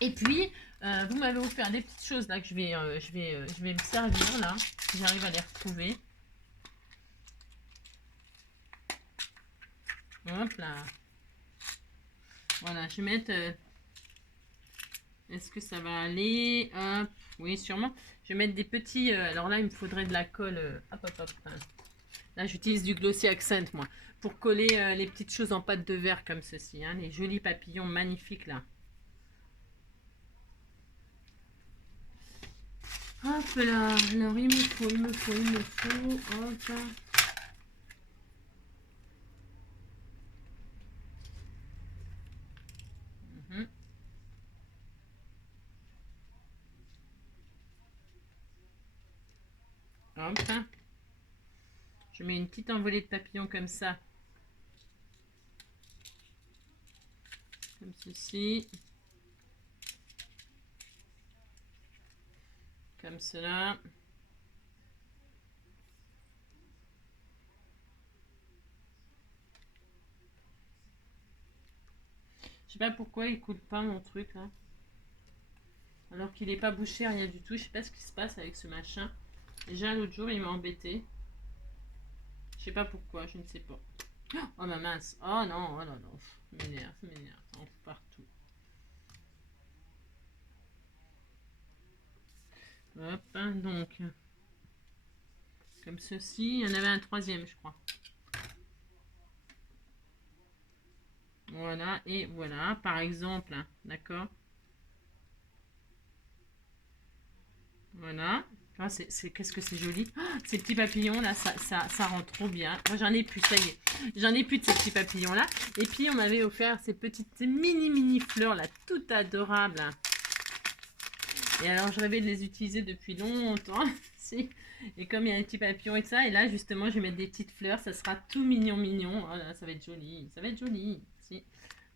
Et puis, vous m'avez offert des petites choses là que je vais me servir là. Si j'arrive à les retrouver. Hop là. Voilà, je vais mettre... Est-ce que ça va aller? Hop, oui, sûrement. Je vais mettre des petits... alors là, il me faudrait de la colle. Hop, hop, hop. Là, j'utilise du Glossy Accent, moi, pour coller les petites choses en pâte de verre comme ceci. Hein, les jolis papillons magnifiques, là. Hop là, alors il me faut, hop. Mhm. Hop. Je mets une petite envolée de papillons comme ça. Comme ceci. Comme cela. Je sais pas pourquoi il coule pas mon truc là. Alors qu'il n'est pas bouché, rien du tout. Je sais pas ce qui se passe avec ce machin. Déjà l'autre jour il m'a embêté. Je sais pas pourquoi, je ne sais pas. Oh ma mince. Oh non, oh là là. Ça m'énerve, ça m'énerve. Ça en fout partout. Hop, hein, donc. Comme ceci. Il y en avait un troisième, je crois. Voilà, et voilà, par exemple, hein, d'accord. Voilà. Ah, qu'est-ce que c'est joli. Oh, ces petits papillons là, ça rend trop bien. Moi j'en ai plus, ça y est. J'en ai plus de ces petits papillons là. Et puis on m'avait offert ces petites mini fleurs là, toutes adorables. Et alors je rêvais de les utiliser depuis longtemps. Si. Et comme il y a un petit papillon et ça, et là justement je vais mettre des petites fleurs, ça sera tout mignon mignon. Oh là, ça va être joli, ça va être joli. Si.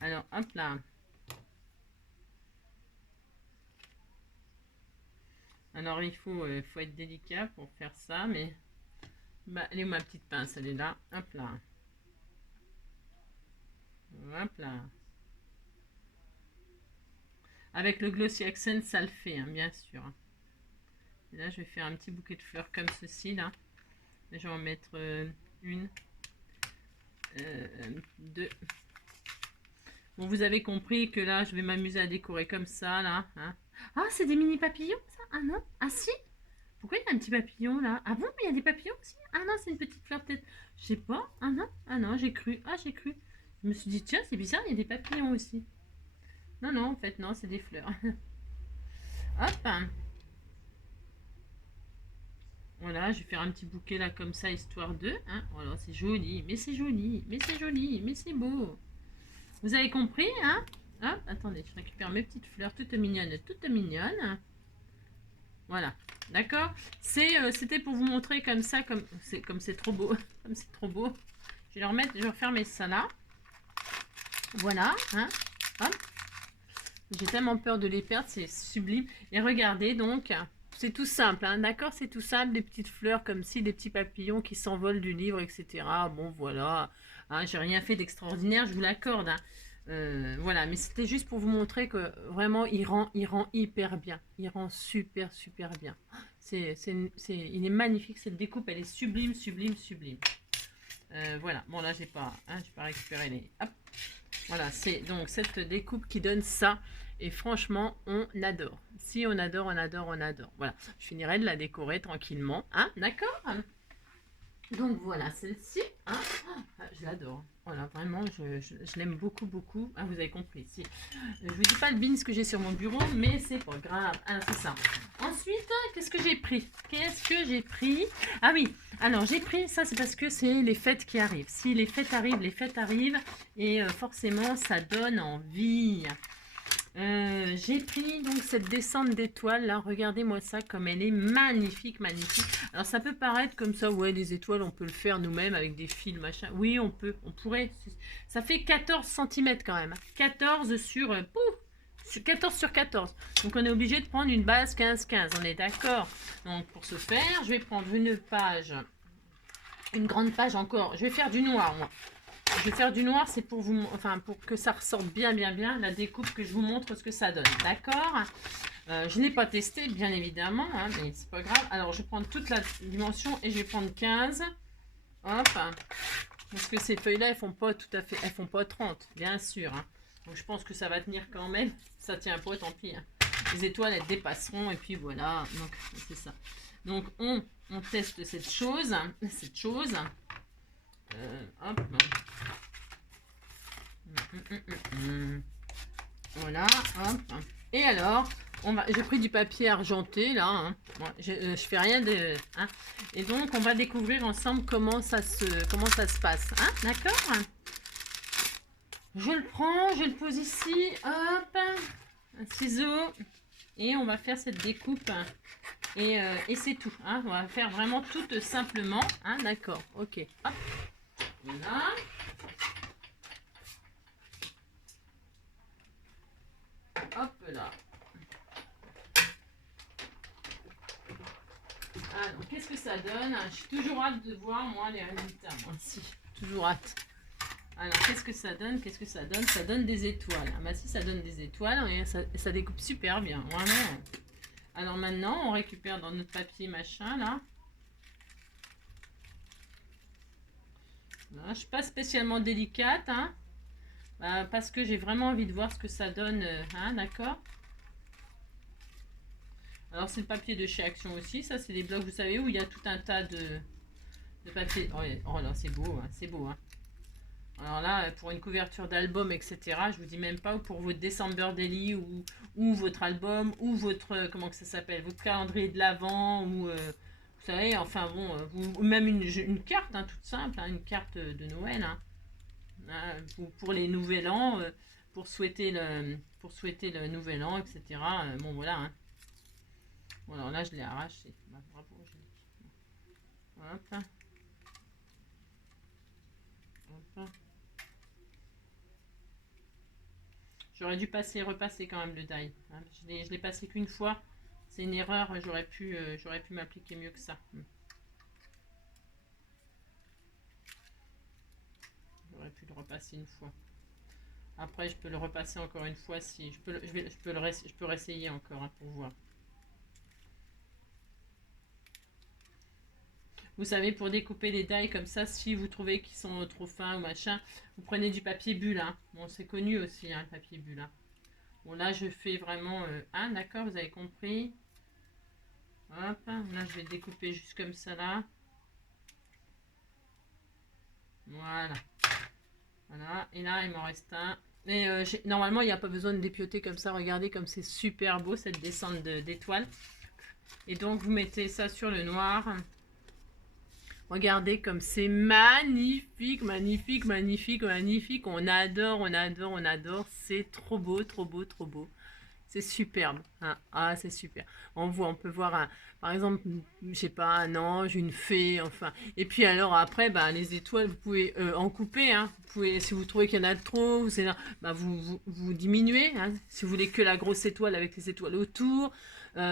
Alors hop là. Alors il faut être délicat pour faire ça, mais bah, elle est où ma petite pince? Elle est là. Hop là. Hop là. Avec le Glossy Accent, ça le fait, hein, bien sûr. Et là, je vais faire un petit bouquet de fleurs comme ceci, là. Et je vais en mettre une, deux. Bon, vous avez compris que là, je vais m'amuser à décorer comme ça, là. Hein. Ah, c'est des mini papillons, ça? Ah non? Ah si? Pourquoi il y a un petit papillon, là? Ah bon, mais il y a des papillons aussi? Ah non, c'est une petite fleur, peut-être. Je sais pas. Ah non, j'ai cru. Ah, j'ai cru. Je me suis dit, tiens, c'est bizarre, il y a des papillons aussi. Non, non, en fait, non, c'est des fleurs. Hop. Voilà, je vais faire un petit bouquet là comme ça, histoire de. Hein. Voilà, c'est joli, mais c'est joli, mais c'est joli, mais c'est beau. Vous avez compris, hein? Hop, attendez, je récupère mes petites fleurs toutes mignonnes, toutes mignonnes. Voilà, d'accord? C'était pour vous montrer comme ça, comme c'est trop beau, comme c'est trop beau. Je vais je vais refermer ça là. Voilà, hein? Hop. J'ai tellement peur de les perdre, c'est sublime. Et regardez donc, c'est tout simple, hein, d'accord? C'est tout simple, des petites fleurs comme ci, des petits papillons qui s'envolent du livre, etc. Bon, voilà, hein, j'ai rien fait d'extraordinaire, je vous l'accorde. Hein. Voilà, mais c'était juste pour vous montrer que vraiment, il rend hyper bien. Il rend super bien. Il est magnifique, cette découpe, elle est sublime, sublime, sublime. Voilà, bon là, j'ai pas récupéré les... Hop. Voilà, c'est donc cette découpe qui donne ça. Et franchement, on adore. Si on adore, on adore, on adore. Voilà, je finirai de la décorer tranquillement. Hein, d'accord? Donc voilà, celle-ci. Hein, je l'adore. Voilà, vraiment, je l'aime beaucoup, beaucoup. Ah, vous avez compris. Si. Je vous dis pas le beans que j'ai sur mon bureau, mais c'est pas grave. Ah, c'est ça. Ensuite, qu'est-ce que j'ai pris? Qu'est-ce que j'ai pris? Ah oui, alors j'ai pris, ça c'est parce que c'est les fêtes qui arrivent. Si les fêtes arrivent, et forcément, ça donne envie. J'ai pris donc cette descente d'étoiles là, regardez-moi ça comme elle est magnifique, magnifique. Alors ça peut paraître comme ça, ouais, des étoiles on peut le faire nous-mêmes avec des fils machin. Oui, on pourrait. Ça fait 14 cm quand même. 14 sur, 14 sur 14. Donc on est obligé de prendre une base 15-15, on est d'accord. Donc pour ce faire, je vais prendre une page, une grande page encore. Je vais faire du noir moi. Je vais faire du noir, c'est pour vous, enfin pour que ça ressorte bien la découpe, que je vous montre ce que ça donne, d'accord? Je n'ai pas testé, bien évidemment, hein, mais c'est pas grave. Alors, je vais prendre toute la dimension et je vais prendre 15. Hop, parce que ces feuilles-là, elles font pas tout à fait, elles font pas 30, bien sûr. Hein. Donc, je pense que ça va tenir quand même. Ça tient pas, tant pis. Hein. Les étoiles, elles dépasseront et puis voilà. Donc, c'est ça. Donc, on teste cette chose. Hop. Voilà, hop. Et alors, j'ai pris du papier argenté là. Hein. Bon, je fais rien de. Hein. Et donc, on va découvrir ensemble comment ça se passe. Hein, d'accord? Je le prends, je le pose ici. Hop, un ciseau. Et on va faire cette découpe. Et c'est tout. Hein. On va faire vraiment tout simplement. Hein, d'accord, ok. Hop. Voilà. Hop là. Alors, qu'est-ce que ça donne? J'ai toujours hâte de voir, moi, les résultats. Moi aussi, toujours hâte. Alors, qu'est-ce que ça donne? Qu'est-ce que ça donne? Ça donne des étoiles. Ah bah si, ça donne des étoiles. Et ça découpe super bien, vraiment. Alors maintenant, on récupère dans notre papier machin, là. Là, je suis pas spécialement délicate, hein. Parce que j'ai vraiment envie de voir ce que ça donne, hein, d'accord? Alors, c'est le papier de chez Action aussi. Ça, c'est des blocs, vous savez, où il y a tout un tas de papier. Oh là, c'est beau, hein, c'est beau, hein. Alors là, pour une couverture d'album, etc., je vous dis même pas, ou pour votre December Daily, ou votre album, ou votre, comment que ça s'appelle, votre calendrier de l'Avent, ou, vous savez, enfin bon, ou même une carte, hein, toute simple, hein, une carte de Noël, hein, pour les Nouvel An, pour souhaiter le Nouvel An, etc. Bon, voilà, hein. Bon, alors là, je l'ai arraché. Bravo, hop. Hop. J'aurais dû repasser quand même le die. Hein. Je l'ai passé qu'une fois. C'est une erreur. J'aurais pu m'appliquer mieux que ça. J'aurais pu le repasser une fois. Après, je peux le repasser encore une fois si je peux réessayer encore, hein, pour voir. Vous savez, pour découper les die comme ça, si vous trouvez qu'ils sont trop fins ou machin, vous prenez du papier bulle. Hein. Bon, c'est connu aussi, hein, le papier bulle. Hein. Bon, là, je fais vraiment... d'accord, vous avez compris. Hop, là, je vais découper juste comme ça, là. Voilà. Voilà, et là, il m'en reste un. Mais normalement, il n'y a pas besoin de dépioter comme ça. Regardez comme c'est super beau, cette descente d'étoiles. Et donc, vous mettez ça sur le noir. Regardez comme c'est magnifique, magnifique, magnifique, magnifique. On adore, on adore, on adore. C'est trop beau, trop beau, trop beau. C'est superbe. Hein. Ah, c'est super. On peut voir, par exemple, je sais pas, un ange, une fée, enfin. Et puis alors après, les étoiles, vous pouvez en couper. Hein. Vous pouvez, si vous trouvez qu'il y en a trop, vous diminuez. Hein. Si vous voulez que la grosse étoile avec les étoiles autour.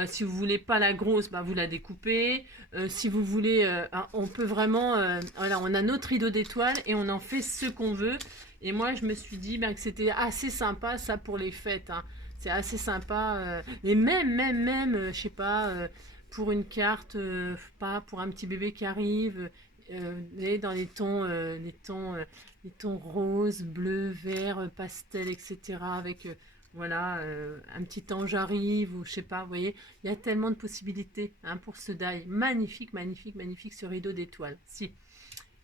Si vous voulez pas la grosse, vous la découpez. Si vous voulez, on peut vraiment, voilà, on a notre rideau d'étoiles et on en fait ce qu'on veut. Et moi, je me suis dit que c'était assez sympa ça pour les fêtes. Hein. C'est assez sympa. Et même, je sais pas, pour une carte, pas pour un petit bébé qui arrive, dans les tons roses, bleus, verts, pastel, etc. Avec voilà, un petit ange arrive, ou je sais pas, vous voyez, il y a tellement de possibilités, hein, pour ce die. Magnifique, magnifique, magnifique, ce rideau d'étoiles. Si.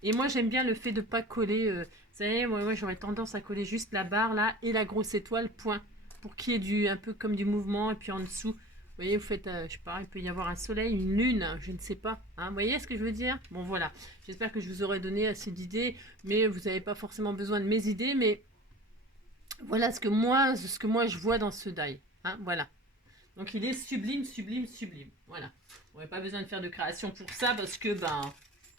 Et moi, j'aime bien le fait de ne pas coller, vous savez, moi j'aurais tendance à coller juste la barre là et la grosse étoile, point. Pour qu'il y ait un peu comme du mouvement, et puis en dessous, vous voyez, vous faites, je sais pas, il peut y avoir un soleil, une lune, je ne sais pas. Hein, vous voyez ce que je veux dire? Bon, voilà. J'espère que je vous aurai donné assez d'idées, mais vous n'avez pas forcément besoin de mes idées, mais voilà ce que moi je vois dans ce die. Hein, voilà. Donc il est sublime, sublime, sublime. Voilà. On n'a pas besoin de faire de création pour ça parce que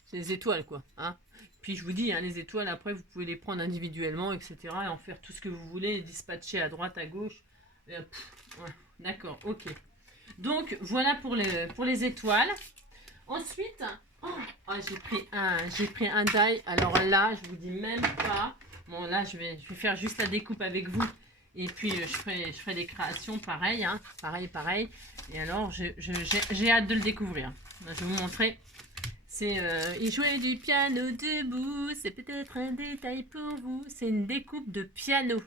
c'est les étoiles, quoi. Hein. Puis je vous dis, hein, les étoiles, après vous pouvez les prendre individuellement, etc. Et en faire tout ce que vous voulez, les dispatcher à droite, à gauche. Ouais, d'accord, ok. Donc voilà pour les étoiles. Ensuite, j'ai pris un die. Alors là, je vous dis même pas. Bon, là, je vais faire juste la découpe avec vous. Et puis, je ferai des créations pareil. Hein, pareil. Et alors, j'ai hâte de le découvrir. Je vais vous montrer. C'est il jouait du piano debout. C'est peut-être un détail pour vous. C'est une découpe de piano.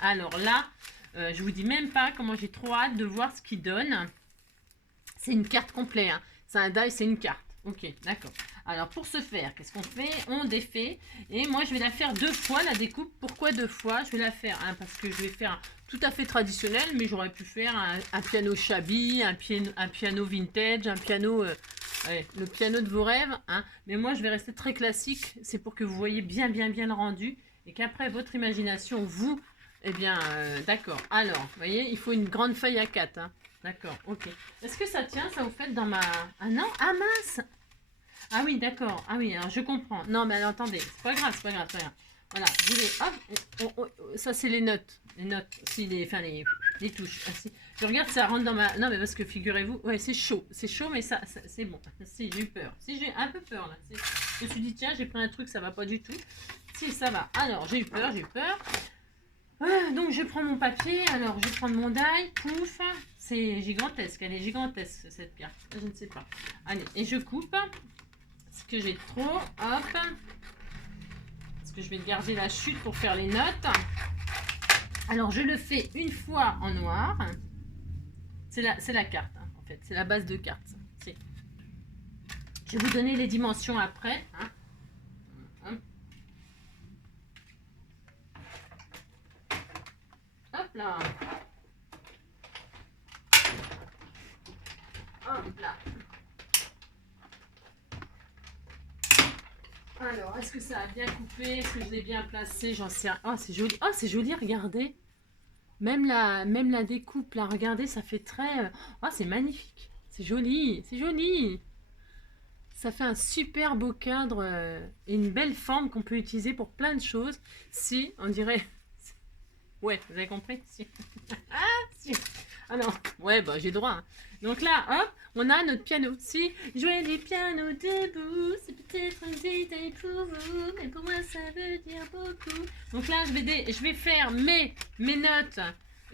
Alors là, je vous dis même pas comment j'ai trop hâte de voir ce qu'il donne. C'est une carte complète. Hein. C'est un die, c'est une carte. Ok, d'accord. Alors, pour ce faire, qu'est-ce qu'on fait? On défait. Et moi, je vais la faire 2 fois, la découpe. Pourquoi 2 fois? Je vais la faire, hein, parce que je vais faire tout à fait traditionnel, mais j'aurais pu faire un piano shabby, un piano vintage, un piano... ouais, le piano de vos rêves. Hein. Mais moi, je vais rester très classique. C'est pour que vous voyez bien, bien, bien le rendu. Et qu'après, votre imagination, vous... Eh bien, d'accord. Alors, vous voyez, il faut une grande feuille à 4. Hein. D'accord, ok. Est-ce que ça tient, ça vous fait dans ma... Ah non, ah mince! Ah oui, d'accord. Ah oui, alors je comprends. Non, mais alors, attendez, c'est pas grave, c'est pas grave, c'est pas grave. Voilà, je vais... Hop, ça c'est les notes. Les notes, si, enfin les touches. Ah, si. Je regarde, ça rentre dans ma... Non, mais parce que figurez-vous, ouais, c'est chaud, mais ça c'est bon. Si, j'ai eu peur. Si, j'ai un peu peur, là. Je me suis dit, tiens, j'ai pris un truc, ça va pas du tout. Si, ça va. Alors, j'ai eu peur, j'ai eu peur. Donc je prends mon papier, alors je vais prendre mon die, pouf, c'est gigantesque, elle est gigantesque cette carte, je ne sais pas. Allez, et je coupe ce que j'ai trop, hop, parce que je vais garder la chute pour faire les notes. Alors je le fais une fois en noir, c'est la carte, hein, en fait, c'est la base de carte. Je vais vous donner les dimensions après. Hein. Hop là. Hop là. Alors, est-ce que ça a bien coupé? Est-ce que je l'ai bien placé? J'en sais rien. Oh, c'est joli. Oh, c'est joli, regardez. Même la découpe, là, regardez, ça fait très... Oh, c'est magnifique. C'est joli, c'est joli. Ça fait un super beau cadre et une belle forme qu'on peut utiliser pour plein de choses. Si, on dirait... Ouais, vous avez compris? Si. Ah, si. Ah non, ouais, bah j'ai droit. Hein. Donc là, hop, on a notre piano. Si, jouer du piano debout, c'est peut-être un détail pour vous, mais pour moi ça veut dire beaucoup. Donc là, je vais faire mes notes.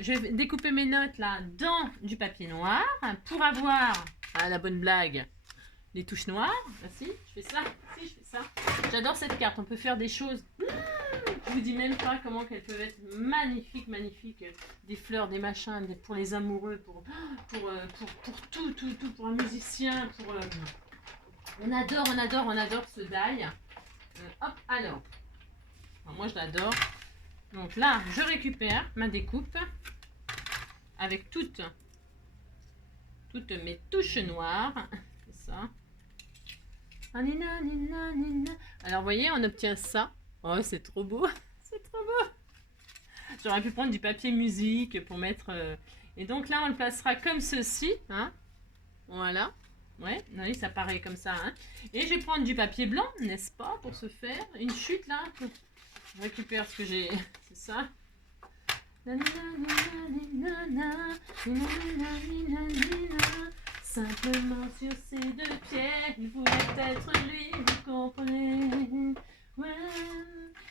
Je vais découper mes notes là dans du papier noir pour avoir, la bonne blague, les touches noires. Ah, si, je fais ça. Si, je fais ça. J'adore cette carte. On peut faire des choses. Je vous dis même pas comment qu'elles peuvent être magnifiques, magnifiques. Des fleurs, des machins, pour les amoureux, pour tout, pour un musicien, on adore ce die. Hop, alors. Moi, je l'adore. Donc là, je récupère ma découpe avec toutes mes touches noires. C'est ça. Alors, vous voyez, on obtient ça. Oh, c'est trop beau. C'est trop beau. J'aurais pu prendre du papier musique pour mettre... Et donc là, on le placera comme ceci. Hein. Voilà. Ouais, oui, ça paraît comme ça. Hein. Et je vais prendre du papier blanc, n'est-ce pas, pour se faire une chute là. Je récupère ce que j'ai. C'est ça. Simplement sur ces 2 pieds, il voulait être lui, vous comprenez. Ouais,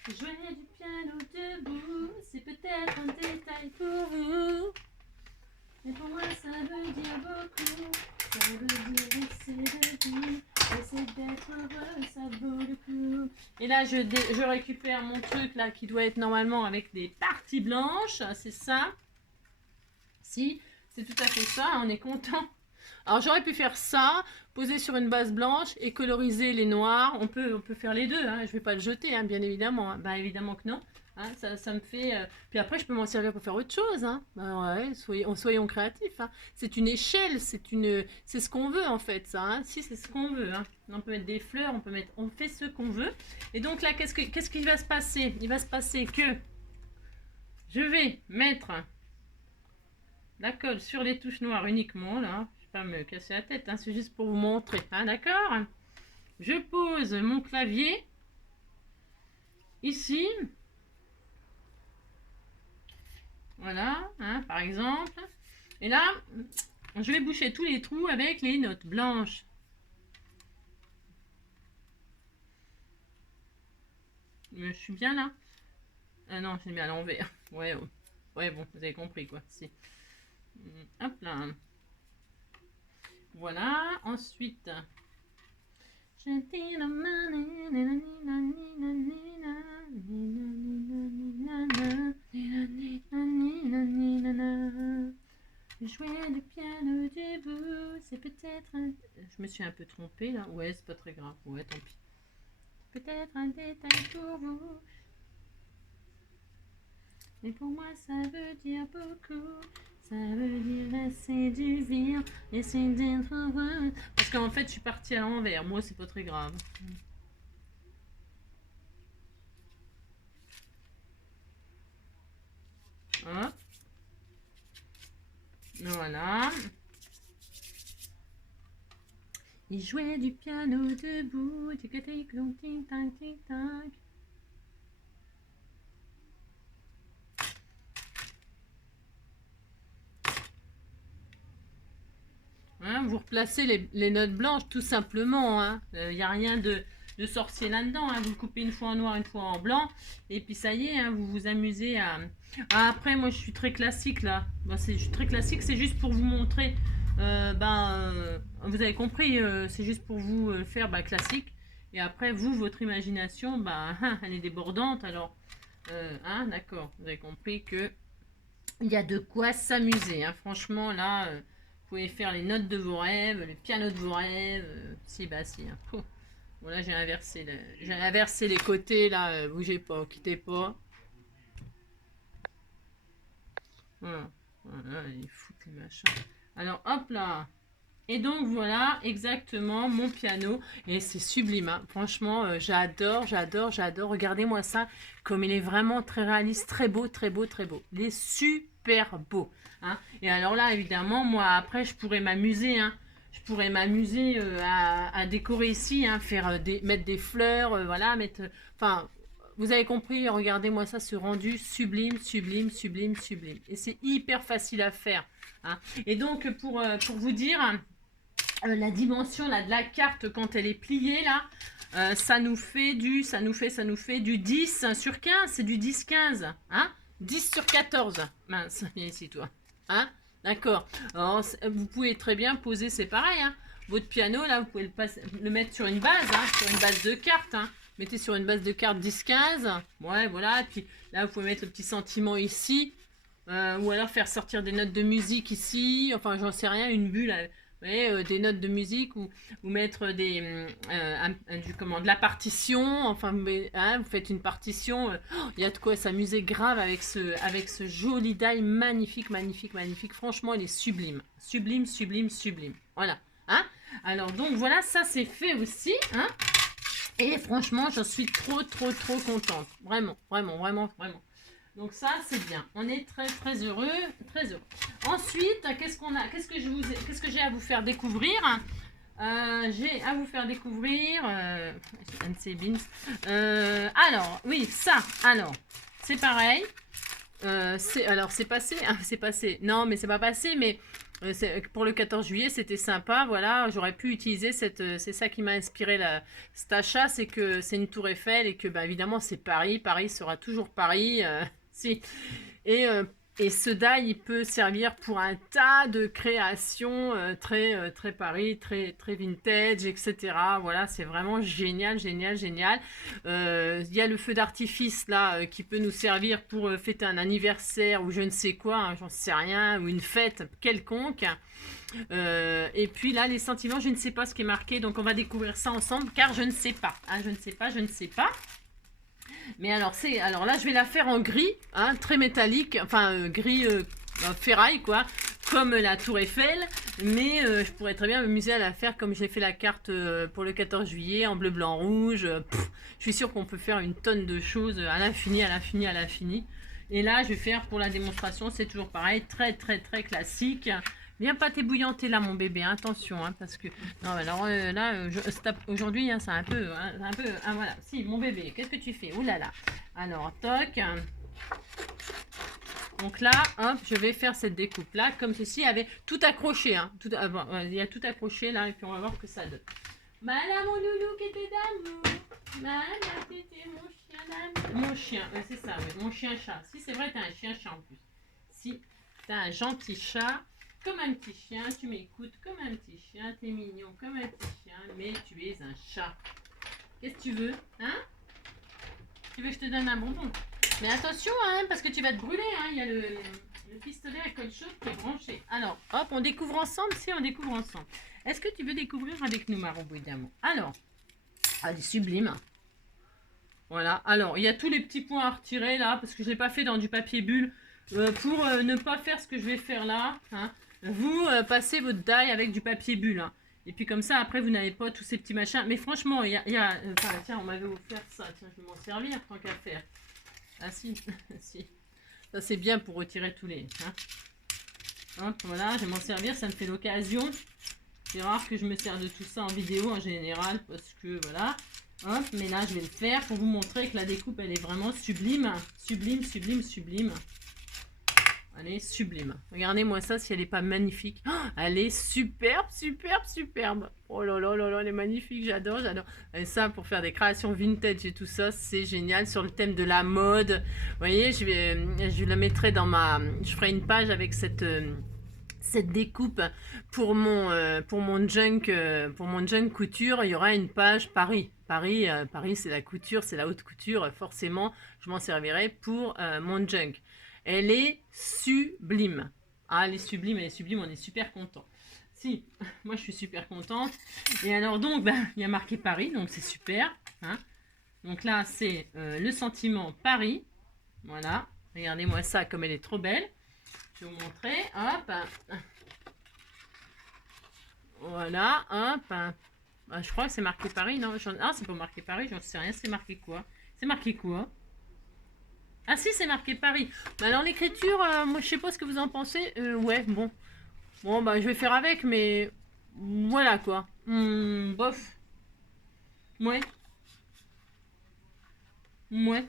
jouer du piano debout, c'est peut-être un détail pour vous. Mais pour moi ça veut dire beaucoup. Ça veut dire essayer de vivre, essayer d'être heureux, ça vaut le coup. Et là je récupère mon truc là qui doit être normalement avec des parties blanches, c'est ça. Si, c'est tout à fait ça, on est content. Alors j'aurais pu faire ça, poser sur une base blanche et coloriser les noirs. On peut faire les deux, hein. Je ne vais pas le jeter, hein, bien évidemment. Hein. Ben, évidemment que non. Hein. Ça me fait... Puis après, je peux m'en servir pour faire autre chose. Hein. Ben, ouais, soyons créatifs. Hein. C'est une échelle, c'est ce qu'on veut en fait, ça. Hein. Si, c'est ce qu'on veut. Hein. On peut mettre des fleurs, on fait ce qu'on veut. Et donc là, qu'est-ce qui va se passer? Il va se passer que je vais mettre la colle sur les touches noires uniquement, là. Pas me casser la tête, hein, c'est juste pour vous montrer, hein, d'accord? Je pose mon clavier ici, voilà, hein, par exemple, et là, je vais boucher tous les trous avec les notes blanches. Je suis bien là? Ah non, je l'ai mis à l'envers. Ouais, bon, vous avez compris quoi. Si. Hop là. Voilà, ensuite, je jouer du piano debout, c'est peut-être un... Je me suis un peu trompée là. Ouais, c'est pas très grave. Ouais, tant pis. Peut-être un détail pour vous. Mais pour moi, ça veut dire beaucoup. Ça veut dire laisser du vivre, laisser d'être heureux. Parce qu'en fait, je suis partie à l'envers. Moi, c'est pas très grave. Hop. Voilà. Il jouait du piano debout. Tic-tic, tic-tac, tic-tac. Hein, vous replacez les notes blanches tout simplement. Il n'y a rien de sorcier là-dedans. Hein. Vous le coupez une fois en noir, une fois en blanc. Et puis ça y est, hein, vous vous amusez à... Ah, après, moi je suis très classique là. Bon, je suis très classique, c'est juste pour vous montrer. Vous avez compris, c'est juste pour vous faire classique. Et après, vous, votre imagination, elle est débordante. Alors, d'accord, vous avez compris que il y a de quoi s'amuser. Hein. Franchement, là... Vous pouvez faire les notes de vos rêves, le piano de vos rêves. Si. Hein. Bon, là, j'ai inversé les côtés, là. Bougez pas, quittez pas. Voilà. Voilà, il fout les machins. Alors, hop là. Et donc, voilà exactement mon piano. Et c'est sublime. Hein. Franchement, j'adore, j'adore, j'adore. Regardez-moi ça. Comme il est vraiment très réaliste, très beau, très beau, très beau. Il est super beau. Hein. Et alors là, évidemment, moi, après, je pourrais m'amuser. Hein. Je pourrais m'amuser à décorer ici, hein, mettre des fleurs, voilà, mettre... Enfin, vous avez compris, regardez-moi ça, ce rendu sublime, sublime, sublime, sublime. Et c'est hyper facile à faire. Hein. Et donc, pour vous dire... la dimension là, de la carte quand elle est pliée là, ça nous fait du 10 sur 15, c'est du 10-15, hein, 10 sur 14, mince, viens ici toi, hein, d'accord, vous pouvez très bien poser, c'est pareil, hein, votre piano là, vous pouvez le mettre sur une base, hein, sur une base de cartes, hein. Mettez sur une base de cartes 10-15, ouais voilà, puis là vous pouvez mettre le petit sentiment ici, ou alors faire sortir des notes de musique ici, enfin j'en sais rien, une bulle, vous voyez, des notes de musique ou mettre de la partition, enfin hein, vous faites une partition, il y a de quoi s'amuser grave avec ce joli die magnifique, magnifique, magnifique, franchement il est sublime, sublime, sublime, sublime, voilà, hein. Alors donc voilà, ça c'est fait aussi, hein, et franchement j'en suis trop, trop, trop contente, vraiment, vraiment, vraiment, vraiment. Donc ça, c'est bien. On est très, très heureux, très heureux. Ensuite, qu'est-ce que j'ai à vous faire découvrir? J'ai à vous faire découvrir... alors, oui, ça. Alors, c'est pareil. C'est passé. Hein, c'est passé. Non, mais c'est pas passé, mais... pour le 14 juillet, c'était sympa, voilà, j'aurais pu utiliser c'est ça qui m'a inspiré cet achat, c'est que c'est une tour Eiffel et que, évidemment, c'est Paris, Paris sera toujours Paris, si. Et ce die, il peut servir pour un tas de créations très, très Paris, très, très vintage, etc. Voilà, c'est vraiment génial, génial, génial. Il y a le feu d'artifice là qui peut nous servir pour fêter un anniversaire ou je ne sais quoi, hein, j'en sais rien, ou une fête quelconque. Et puis là, les sentiments, je ne sais pas ce qui est marqué, donc on va découvrir ça ensemble, car je ne sais pas. Hein, je ne sais pas, je ne sais pas. Mais alors là je vais la faire en gris, hein, très métallique, enfin gris ferraille quoi, comme la tour Eiffel, mais je pourrais très bien m'amuser à la faire comme j'ai fait la carte pour le 14 juillet en bleu, blanc, rouge. Je suis sûre qu'on peut faire une tonne de choses à l'infini, à l'infini, à l'infini. Et là je vais faire pour la démonstration, c'est toujours pareil, très très très classique. Viens pas t'ébouillanter là mon bébé, hein, attention, hein, parce que... Non, alors là, aujourd'hui, hein, c'est un peu... voilà, si, mon bébé, qu'est-ce que tu fais? Ouh là là. Alors, toc. Donc là, hop, je vais faire cette découpe-là, comme ceci, avec tout accroché. Hein, il y a tout accroché là, et puis on va voir ce que ça donne. Voilà mon loulou qui était d'amour. Voilà, c'était mon chien d'amour. Mon chien, c'est ça, oui, mon chien-chat. Si, c'est vrai, t'as un chien-chat en plus. Si, t'as un gentil chat. Comme un petit chien, tu m'écoutes comme un petit chien, t'es mignon comme un petit chien, mais tu es un chat. Qu'est-ce que tu veux? Hein? Tu veux que je te donne un bonbon? Mais attention, hein, parce que tu vas te brûler, hein. Il Le pistolet à colle chaude qui est branché. Alors, hop, on découvre ensemble. Si, on découvre ensemble. Est-ce que tu veux découvrir avec nous, Marabou Diamant? Alors, elle est sublime. Voilà. Alors, il y a tous les petits points à retirer là, parce que je ne l'ai pas fait dans du papier bulle. Pour ne pas faire ce que je vais faire là, hein, vous passez votre die avec du papier bulle. Hein. Et puis comme ça, après, vous n'avez pas tous ces petits machins. Mais franchement, il y a tiens, on m'avait offert ça. Tiens, je vais m'en servir tant qu'à faire. Ah si, si. Ça, c'est bien pour retirer tous les... Hein. Hop, voilà, je vais m'en servir. Ça me fait l'occasion. C'est rare que je me sers de tout ça en vidéo en général. Parce que, voilà. Hop, mais là, je vais le faire pour vous montrer que la découpe, elle est vraiment sublime. Sublime, sublime, sublime. Elle est sublime. Regardez-moi ça, si elle n'est pas magnifique. Oh, elle est superbe, superbe, superbe. Oh là là là là, elle est magnifique, j'adore, j'adore. Et ça, pour faire des créations vintage et tout ça, c'est génial. Sur le thème de la mode. Vous voyez, je la mettrai dans ma... Je ferai une page avec cette découpe pour mon junk couture. Il y aura une page Paris. Paris, c'est la couture, c'est la haute couture. Forcément, je m'en servirai pour mon junk. Elle est sublime. Ah, elle est sublime, on est super content. Si, moi je suis super contente. Et alors donc, il y a marqué Paris, donc c'est super. Hein. Donc là, c'est le sentiment Paris. Voilà, regardez-moi ça, comme elle est trop belle. Je vais vous montrer, hop. Voilà, hop. Je crois que c'est marqué Paris, non? Ah, c'est pas marqué Paris, j'en sais rien, c'est marqué quoi? C'est marqué quoi? Ah si, c'est marqué Paris. Mais alors l'écriture, moi je sais pas ce que vous en pensez. Ouais, bon. Bon, bah je vais faire avec, mais voilà quoi. Bof. Ouais. Ouais.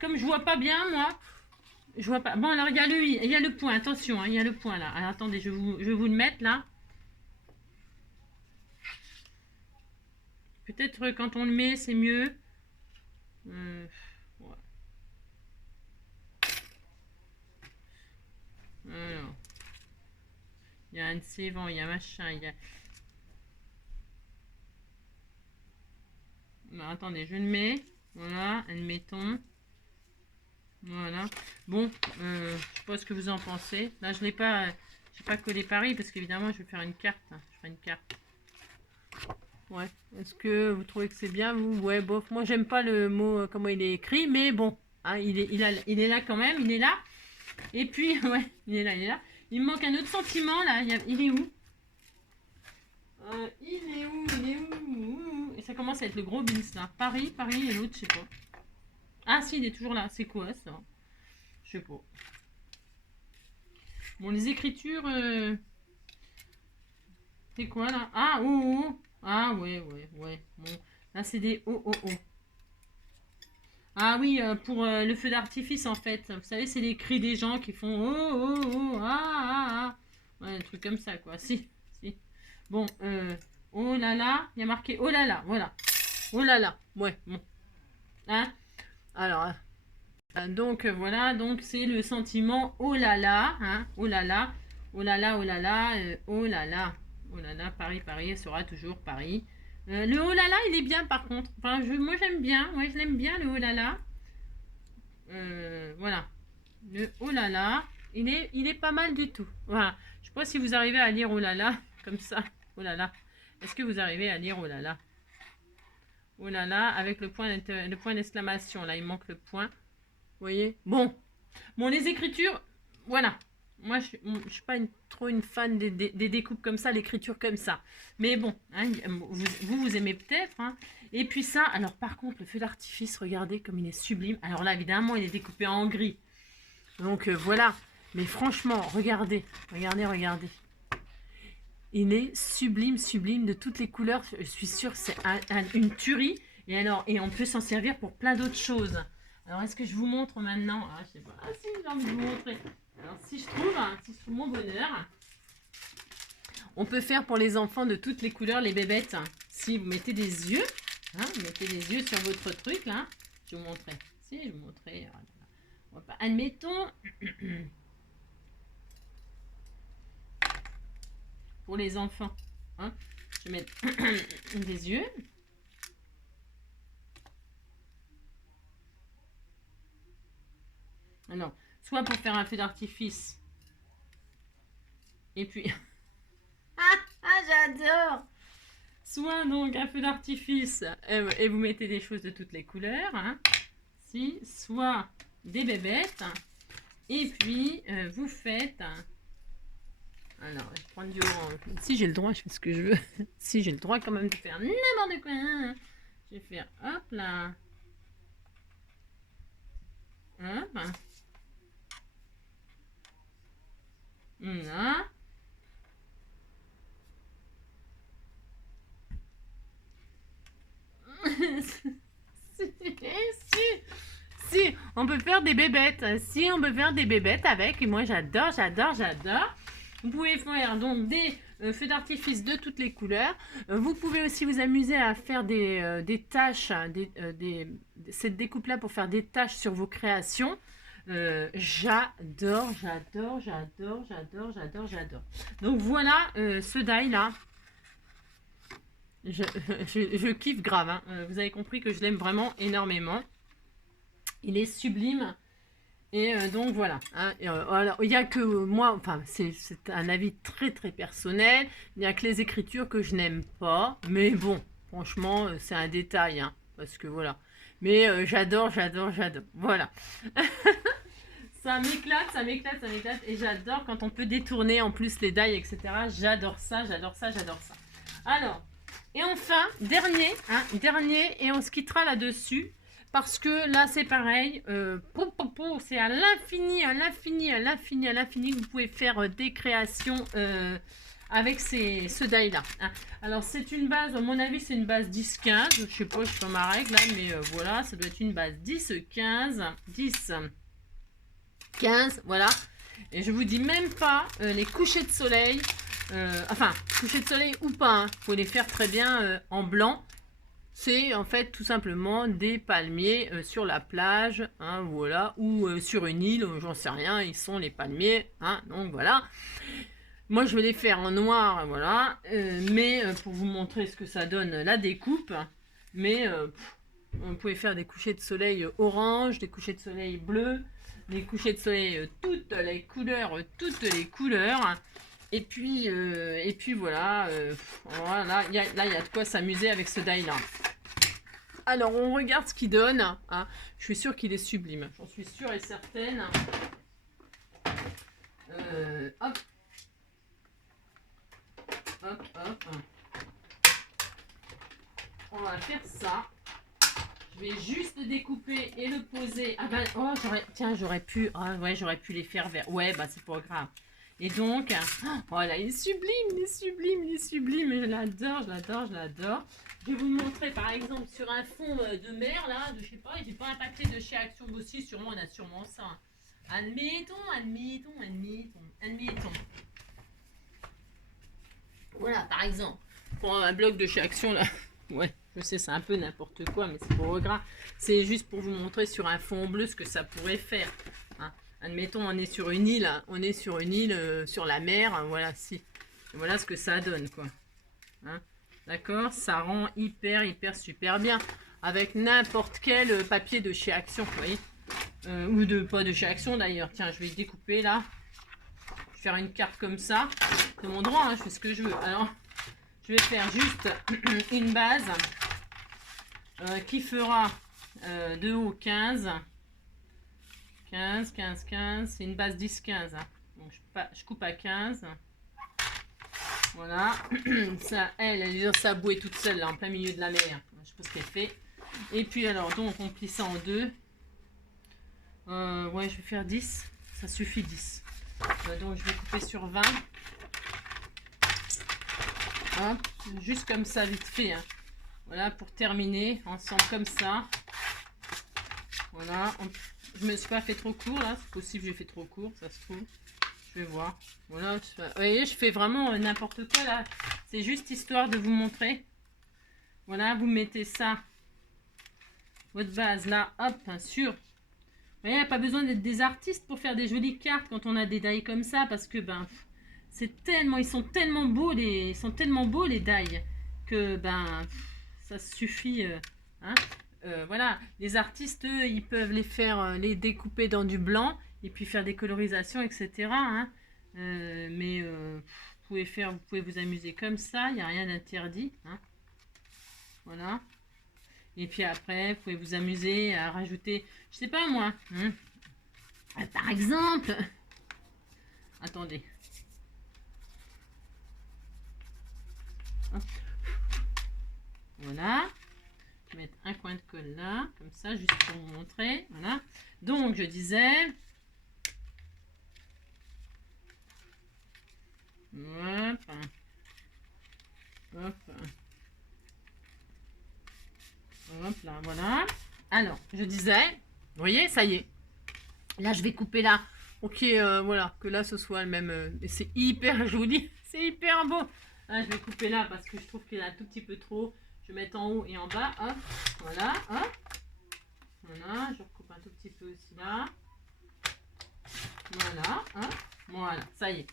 Comme je vois pas bien, moi. Je vois pas. Bon, alors il y a le point, attention, hein, il y a le point là. Alors, attendez, je vais vous le mettre là. Peut-être quand on le met, c'est mieux. Ouais. Alors, il y a un sévant, il y a machin, il y a... Alors, attendez, je le mets. Voilà, admettons. Voilà. Bon, je sais pas ce que vous en pensez. Là, je n'ai pas collé Paris parce qu'évidemment, je vais faire une carte. Je ferai une carte. Ouais. Est-ce que vous trouvez que c'est bien, vous? Ouais, bof. Moi, j'aime pas le mot, comment il est écrit, mais bon. Hein, il est là quand même, il est là. Et puis, ouais, il est là, il est là. Il me manque un autre sentiment, là. Il est où? Il est où? Il est où? Et ça commence à être le gros bis, là. Paris, Paris, et l'autre, je sais pas. Ah, si, il est toujours là. C'est quoi, ça? Je sais pas. Bon, les écritures... C'est quoi, là? Ah, oh, oh. Ah, ouais. Bon, là, c'est des oh, oh, oh. Ah oui, pour le feu d'artifice, en fait. Vous savez, c'est les cris des gens qui font oh, oh, oh, ah. Ouais, un truc comme ça, quoi. Si. Bon, oh là là. Il y a marqué oh là là, voilà. Oh là là, ouais, bon. Hein? Alors, donc, voilà. Donc, c'est le sentiment oh là là, hein? Oh là là. Oh là là, oh là là, oh là là. Oh là là, Paris, Paris, sera toujours Paris. Le oh là là, il est bien par contre. Enfin, moi j'aime bien. Ouais, je l'aime bien le oh là là. Voilà. Le oh là là, il est pas mal du tout. Voilà. Je sais pas si vous arrivez à lire oh là là comme ça. Oh là là. Est-ce que vous arrivez à lire oh là là? Oh là là, avec le point d'exclamation. Là, il manque le point. Vous voyez? Bon, les écritures, voilà. Moi, je suis pas trop une fan des découpes comme ça, l'écriture comme ça. Mais bon, hein, vous aimez peut-être. Hein. Et puis ça, alors par contre, le feu d'artifice, regardez comme il est sublime. Alors là, évidemment, il est découpé en gris. Donc voilà. Mais franchement, regardez. Il est sublime, sublime de toutes les couleurs. Je suis sûre que c'est une tuerie. Et on peut s'en servir pour plein d'autres choses. Alors, est-ce que je vous montre maintenant? Ah, je sais pas. Ah, si, j'ai envie de vous montrer. Alors, si je trouve mon bonheur, on peut faire pour les enfants de toutes les couleurs, les bébêtes. Si vous mettez des yeux, hein, vous mettez des yeux sur votre truc, là. Je vais vous montrer. Si, je vais vous montrer. Admettons, pour les enfants, hein, je vais mettre des yeux. Alors, soit pour faire un feu d'artifice. Et puis... ah, j'adore! Soit donc un feu d'artifice et vous mettez des choses de toutes les couleurs. Hein, si, soit des bébêtes. Et puis, vous faites... Alors, je vais prendre du orange. Si j'ai le droit, je fais ce que je veux. Si j'ai le droit quand même de faire n'importe quoi. Hein. Je vais faire, hop là. Hop. Là. Si, on peut faire des bébêtes. Si, on peut faire des bébêtes avec. Et moi, j'adore, j'adore, j'adore. Vous pouvez faire donc des feux d'artifice de toutes les couleurs. Vous pouvez aussi vous amuser à faire des taches, cette découpe-là pour faire des taches sur vos créations. J'adore, j'adore, j'adore, j'adore, j'adore, j'adore. Donc voilà ce die-là. Je kiffe grave. Hein. Vous avez compris que je l'aime vraiment énormément. Il est sublime. Et donc voilà. Hein. Alors, il n'y a que moi, enfin c'est un avis très très personnel. Il n'y a que les écritures que je n'aime pas. Mais bon, franchement, c'est un détail. Hein, parce que voilà. Mais j'adore, j'adore, j'adore. Voilà. Ça m'éclate, ça m'éclate, ça m'éclate. Et j'adore quand on peut détourner en plus les die, etc. J'adore ça, j'adore ça, j'adore ça. Alors... Et enfin, dernier, et on se quittera là-dessus, parce que là, c'est pareil, c'est à l'infini, à l'infini, à l'infini, à l'infini, vous pouvez faire des créations avec ce die-là. Hein. Alors, c'est une base, à mon avis, c'est une base 10-15, je sais pas, je suis dans ma règle, là, mais voilà, ça doit être une base 10-15, 10-15, voilà. Et je vous dis même pas les couchers de soleil. Enfin, coucher de soleil ou pas, hein. Faut les faire très bien en blanc. C'est en fait tout simplement des palmiers sur la plage, hein, voilà, ou sur une île, j'en sais rien, ils sont les palmiers, hein, donc voilà. Moi je vais les faire en noir, voilà, mais pour vous montrer ce que ça donne la découpe, mais vous pouvez faire des couchers de soleil orange, des couchers de soleil bleu, des couchers de soleil toutes les couleurs. Et puis voilà, voilà, là, il y a de quoi s'amuser avec ce die-là. Alors, on regarde ce qu'il donne. Hein. Je suis sûre qu'il est sublime. J'en suis sûre et certaine. Hop. Hop, hop. On va faire ça. Je vais juste le découper et le poser. Ah bah, oh, j'aurais pu... Ah ouais, j'aurais pu les faire verts. Ouais, bah, c'est pas grave. Et donc, oh là, il est sublime, il est sublime, il est sublime. Je l'adore, je l'adore, je l'adore. Je vais vous montrer par exemple sur un fond de mer, là, je sais pas, j'ai pas un paquet de chez Action aussi, sûrement, on a sûrement ça. Admettons. Voilà, par exemple, pour un bloc de chez Action, là, ouais, je sais, c'est un peu n'importe quoi, mais c'est pas grave. C'est juste pour vous montrer sur un fond bleu ce que ça pourrait faire. Hein. Admettons, on est sur une île, sur la mer, hein, voilà, voilà ce que ça donne, quoi. Hein, d'accord, ça rend hyper super bien, avec n'importe quel papier de chez Action, vous voyez, ou pas de chez Action d'ailleurs. Tiens, je vais découper là, je vais faire une carte comme ça, c'est mon droit, hein, je fais ce que je veux. Alors, je vais faire juste une base qui fera de haut 15. 15, c'est une base 10-15. Hein. Donc je coupe à 15. Voilà. Ça, elle est dans sa bouée toute seule, là, en plein milieu de la mer. Je sais pas ce qu'elle fait. Et puis alors, donc on plie ça en deux. Ouais, je vais faire 10. Ça suffit 10. Donc je vais couper sur 20. Hop, juste comme ça, vite fait. Hein. Voilà, pour terminer, ensemble comme ça. Voilà. Je me suis pas fait trop court là, c'est possible que j'ai fait trop court, ça se trouve. Je vais voir. Voilà, vous voyez, je fais vraiment n'importe quoi là. C'est juste histoire de vous montrer. Voilà, vous mettez ça, votre base là, hop, sur. Vous voyez, il n'y a pas besoin d'être des artistes pour faire des jolies cartes quand on a des die comme ça, parce que ben, c'est tellement, ils sont tellement beaux les die que ben, ça suffit. Hein. Voilà, les artistes, eux, ils peuvent les faire, les découper dans du blanc et puis faire des colorisations, etc. Hein. Mais vous pouvez vous amuser comme ça, il n'y a rien d'interdit. Hein. Voilà. Et puis après, vous pouvez vous amuser à rajouter, je sais pas moi, hein. Par exemple, attendez. Hop. Voilà. Je vais mettre un coin de colle là, comme ça, juste pour vous montrer. Voilà. Donc, je disais... Hop. Hop. Hop là, voilà. Alors, je disais... Vous voyez, ça y est. Là, je vais couper là. Ok, voilà, que là, ce soit le même... et c'est hyper joli. C'est hyper beau. Là, je vais couper là parce que je trouve qu'il y a un tout petit peu trop. Je vais mettre en haut et en bas. Hop, voilà, hop. Voilà, je recoupe un tout petit peu aussi là. Voilà, hop. Voilà, ça y est.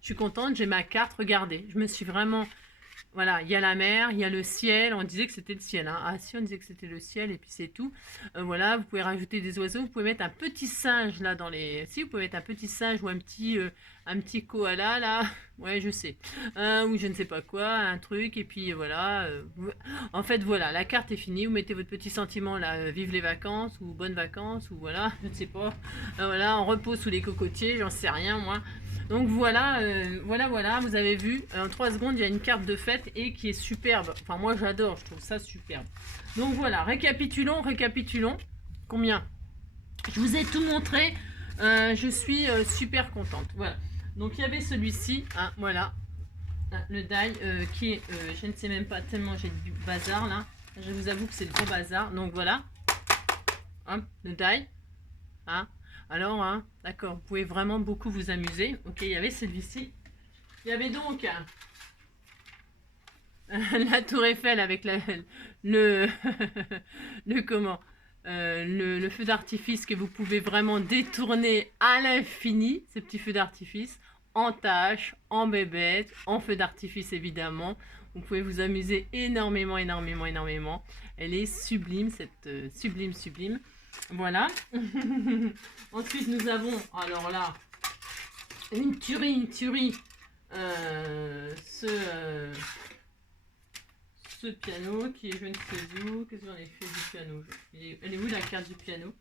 Je suis contente, j'ai ma carte. Regardez, je me suis vraiment... Voilà, il y a la mer, il y a le ciel. On disait que c'était le ciel. Hein. Ah si, on disait que c'était le ciel et puis c'est tout. Voilà, vous pouvez rajouter des oiseaux. Vous pouvez mettre un petit singe là dans les... Si, vous pouvez mettre un petit singe ou un petit koala là. Ouais, je sais. Ou je ne sais pas quoi, un truc. Et puis voilà. En fait, voilà, la carte est finie. Vous mettez votre petit sentiment là. Vive les vacances ou bonnes vacances ou voilà, je ne sais pas. Voilà, en repos sous les cocotiers, j'en sais rien moi. Donc voilà, voilà, vous avez vu, en 3 secondes, il y a une carte de fête et qui est superbe. Enfin, moi, j'adore, je trouve ça superbe. Donc voilà, récapitulons. Combien? Je vous ai tout montré. Je suis super contente. Voilà. Donc il y avait celui-ci, hein, voilà, le die qui est, je ne sais même pas tellement j'ai du bazar là. Je vous avoue que c'est le gros bazar. Donc voilà, hop, le die. Hein. Alors, hein, d'accord, vous pouvez vraiment beaucoup vous amuser. Ok, il y avait celui-ci. Il y avait donc la tour Eiffel avec le, le comment le feu d'artifice que vous pouvez vraiment détourner à l'infini, ces petits feux d'artifice, en tâches, en bébête, en feu d'artifice évidemment. Vous pouvez vous amuser énormément. Elle est sublime, cette sublime. Voilà. Ensuite, nous avons, alors là, une tuerie. Ce piano qui est je ne sais où. Qu'est-ce que j'en ai fait du piano? Elle est où la carte du piano?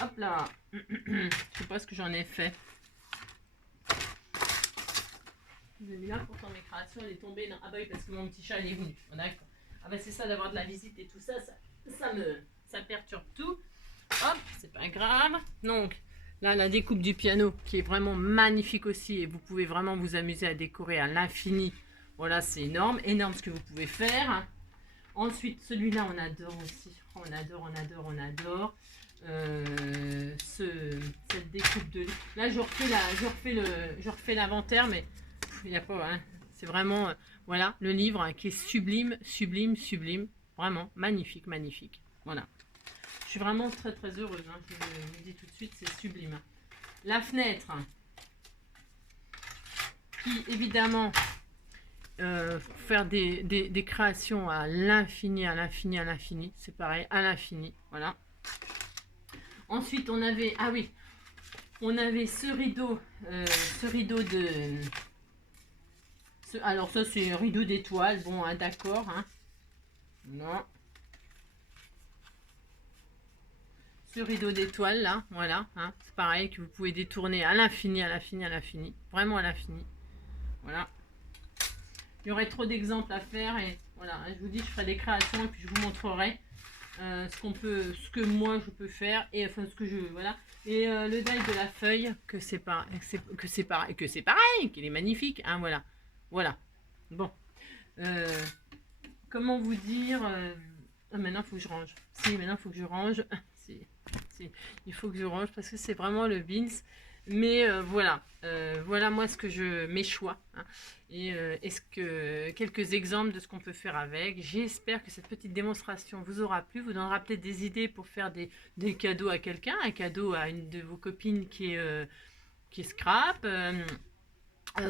Hop là. Je sais pas ce que j'en ai fait. Vous avez vu là, pourtant mes créations, elle est tombée. Ah bah oui, parce que mon petit chat, il est venu. Oh, d'accord. Ah bah c'est ça d'avoir de la visite et tout ça, ça perturbe tout. Hop, c'est pas grave. Donc, là, la découpe du piano qui est vraiment magnifique aussi et vous pouvez vraiment vous amuser à décorer à l'infini. Voilà, c'est énorme ce que vous pouvez faire. Ensuite, celui-là, on adore aussi. On adore. Cette découpe de... Là, je refais l'inventaire, mais il n'y a pas... Hein, c'est vraiment... voilà, le livre hein, qui est sublime. Vraiment, magnifique. Voilà. Je suis vraiment très heureuse. Hein, je vous le dis tout de suite, c'est sublime. La fenêtre, qui évidemment... faire des créations à l'infini. C'est pareil, à l'infini. Voilà. Ensuite, on avait... Ah oui, on avait ce rideau de... alors ça, c'est un rideau d'étoiles. Bon, hein, d'accord. Hein. Non. Ce rideau d'étoiles, là, voilà. Hein, c'est pareil, que vous pouvez détourner à l'infini. Vraiment à l'infini. Voilà. Il y aurait trop d'exemples à faire. Et voilà, je vous dis, je ferai des créations et puis je vous montrerai ce que moi je peux faire et enfin ce que je voilà et le die de la feuille que c'est pareil qu'il est magnifique hein, voilà bon comment vous dire maintenant il faut que je range il faut que je range parce que c'est vraiment le beans mais voilà moi mes choix hein. Et quelques exemples de ce qu'on peut faire avec. J'espère que cette petite démonstration vous aura plu, vous donnera peut-être des idées pour faire des cadeaux à quelqu'un, un cadeau à une de vos copines qui est scrap,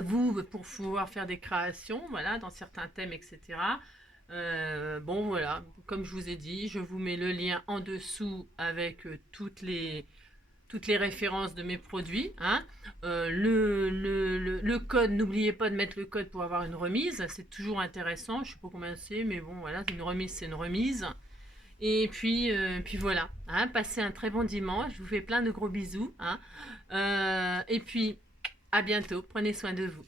vous pour pouvoir faire des créations, voilà, dans certains thèmes, etc. Bon, voilà, comme je vous ai dit, je vous mets le lien en dessous avec toutes les références de mes produits, hein. Le code, n'oubliez pas de mettre le code pour avoir une remise, c'est toujours intéressant, je ne sais pas combien c'est, mais bon, voilà, une remise, c'est une remise. Et puis voilà, hein, passez un très bon dimanche, je vous fais plein de gros bisous, hein. Et puis, à bientôt, prenez soin de vous.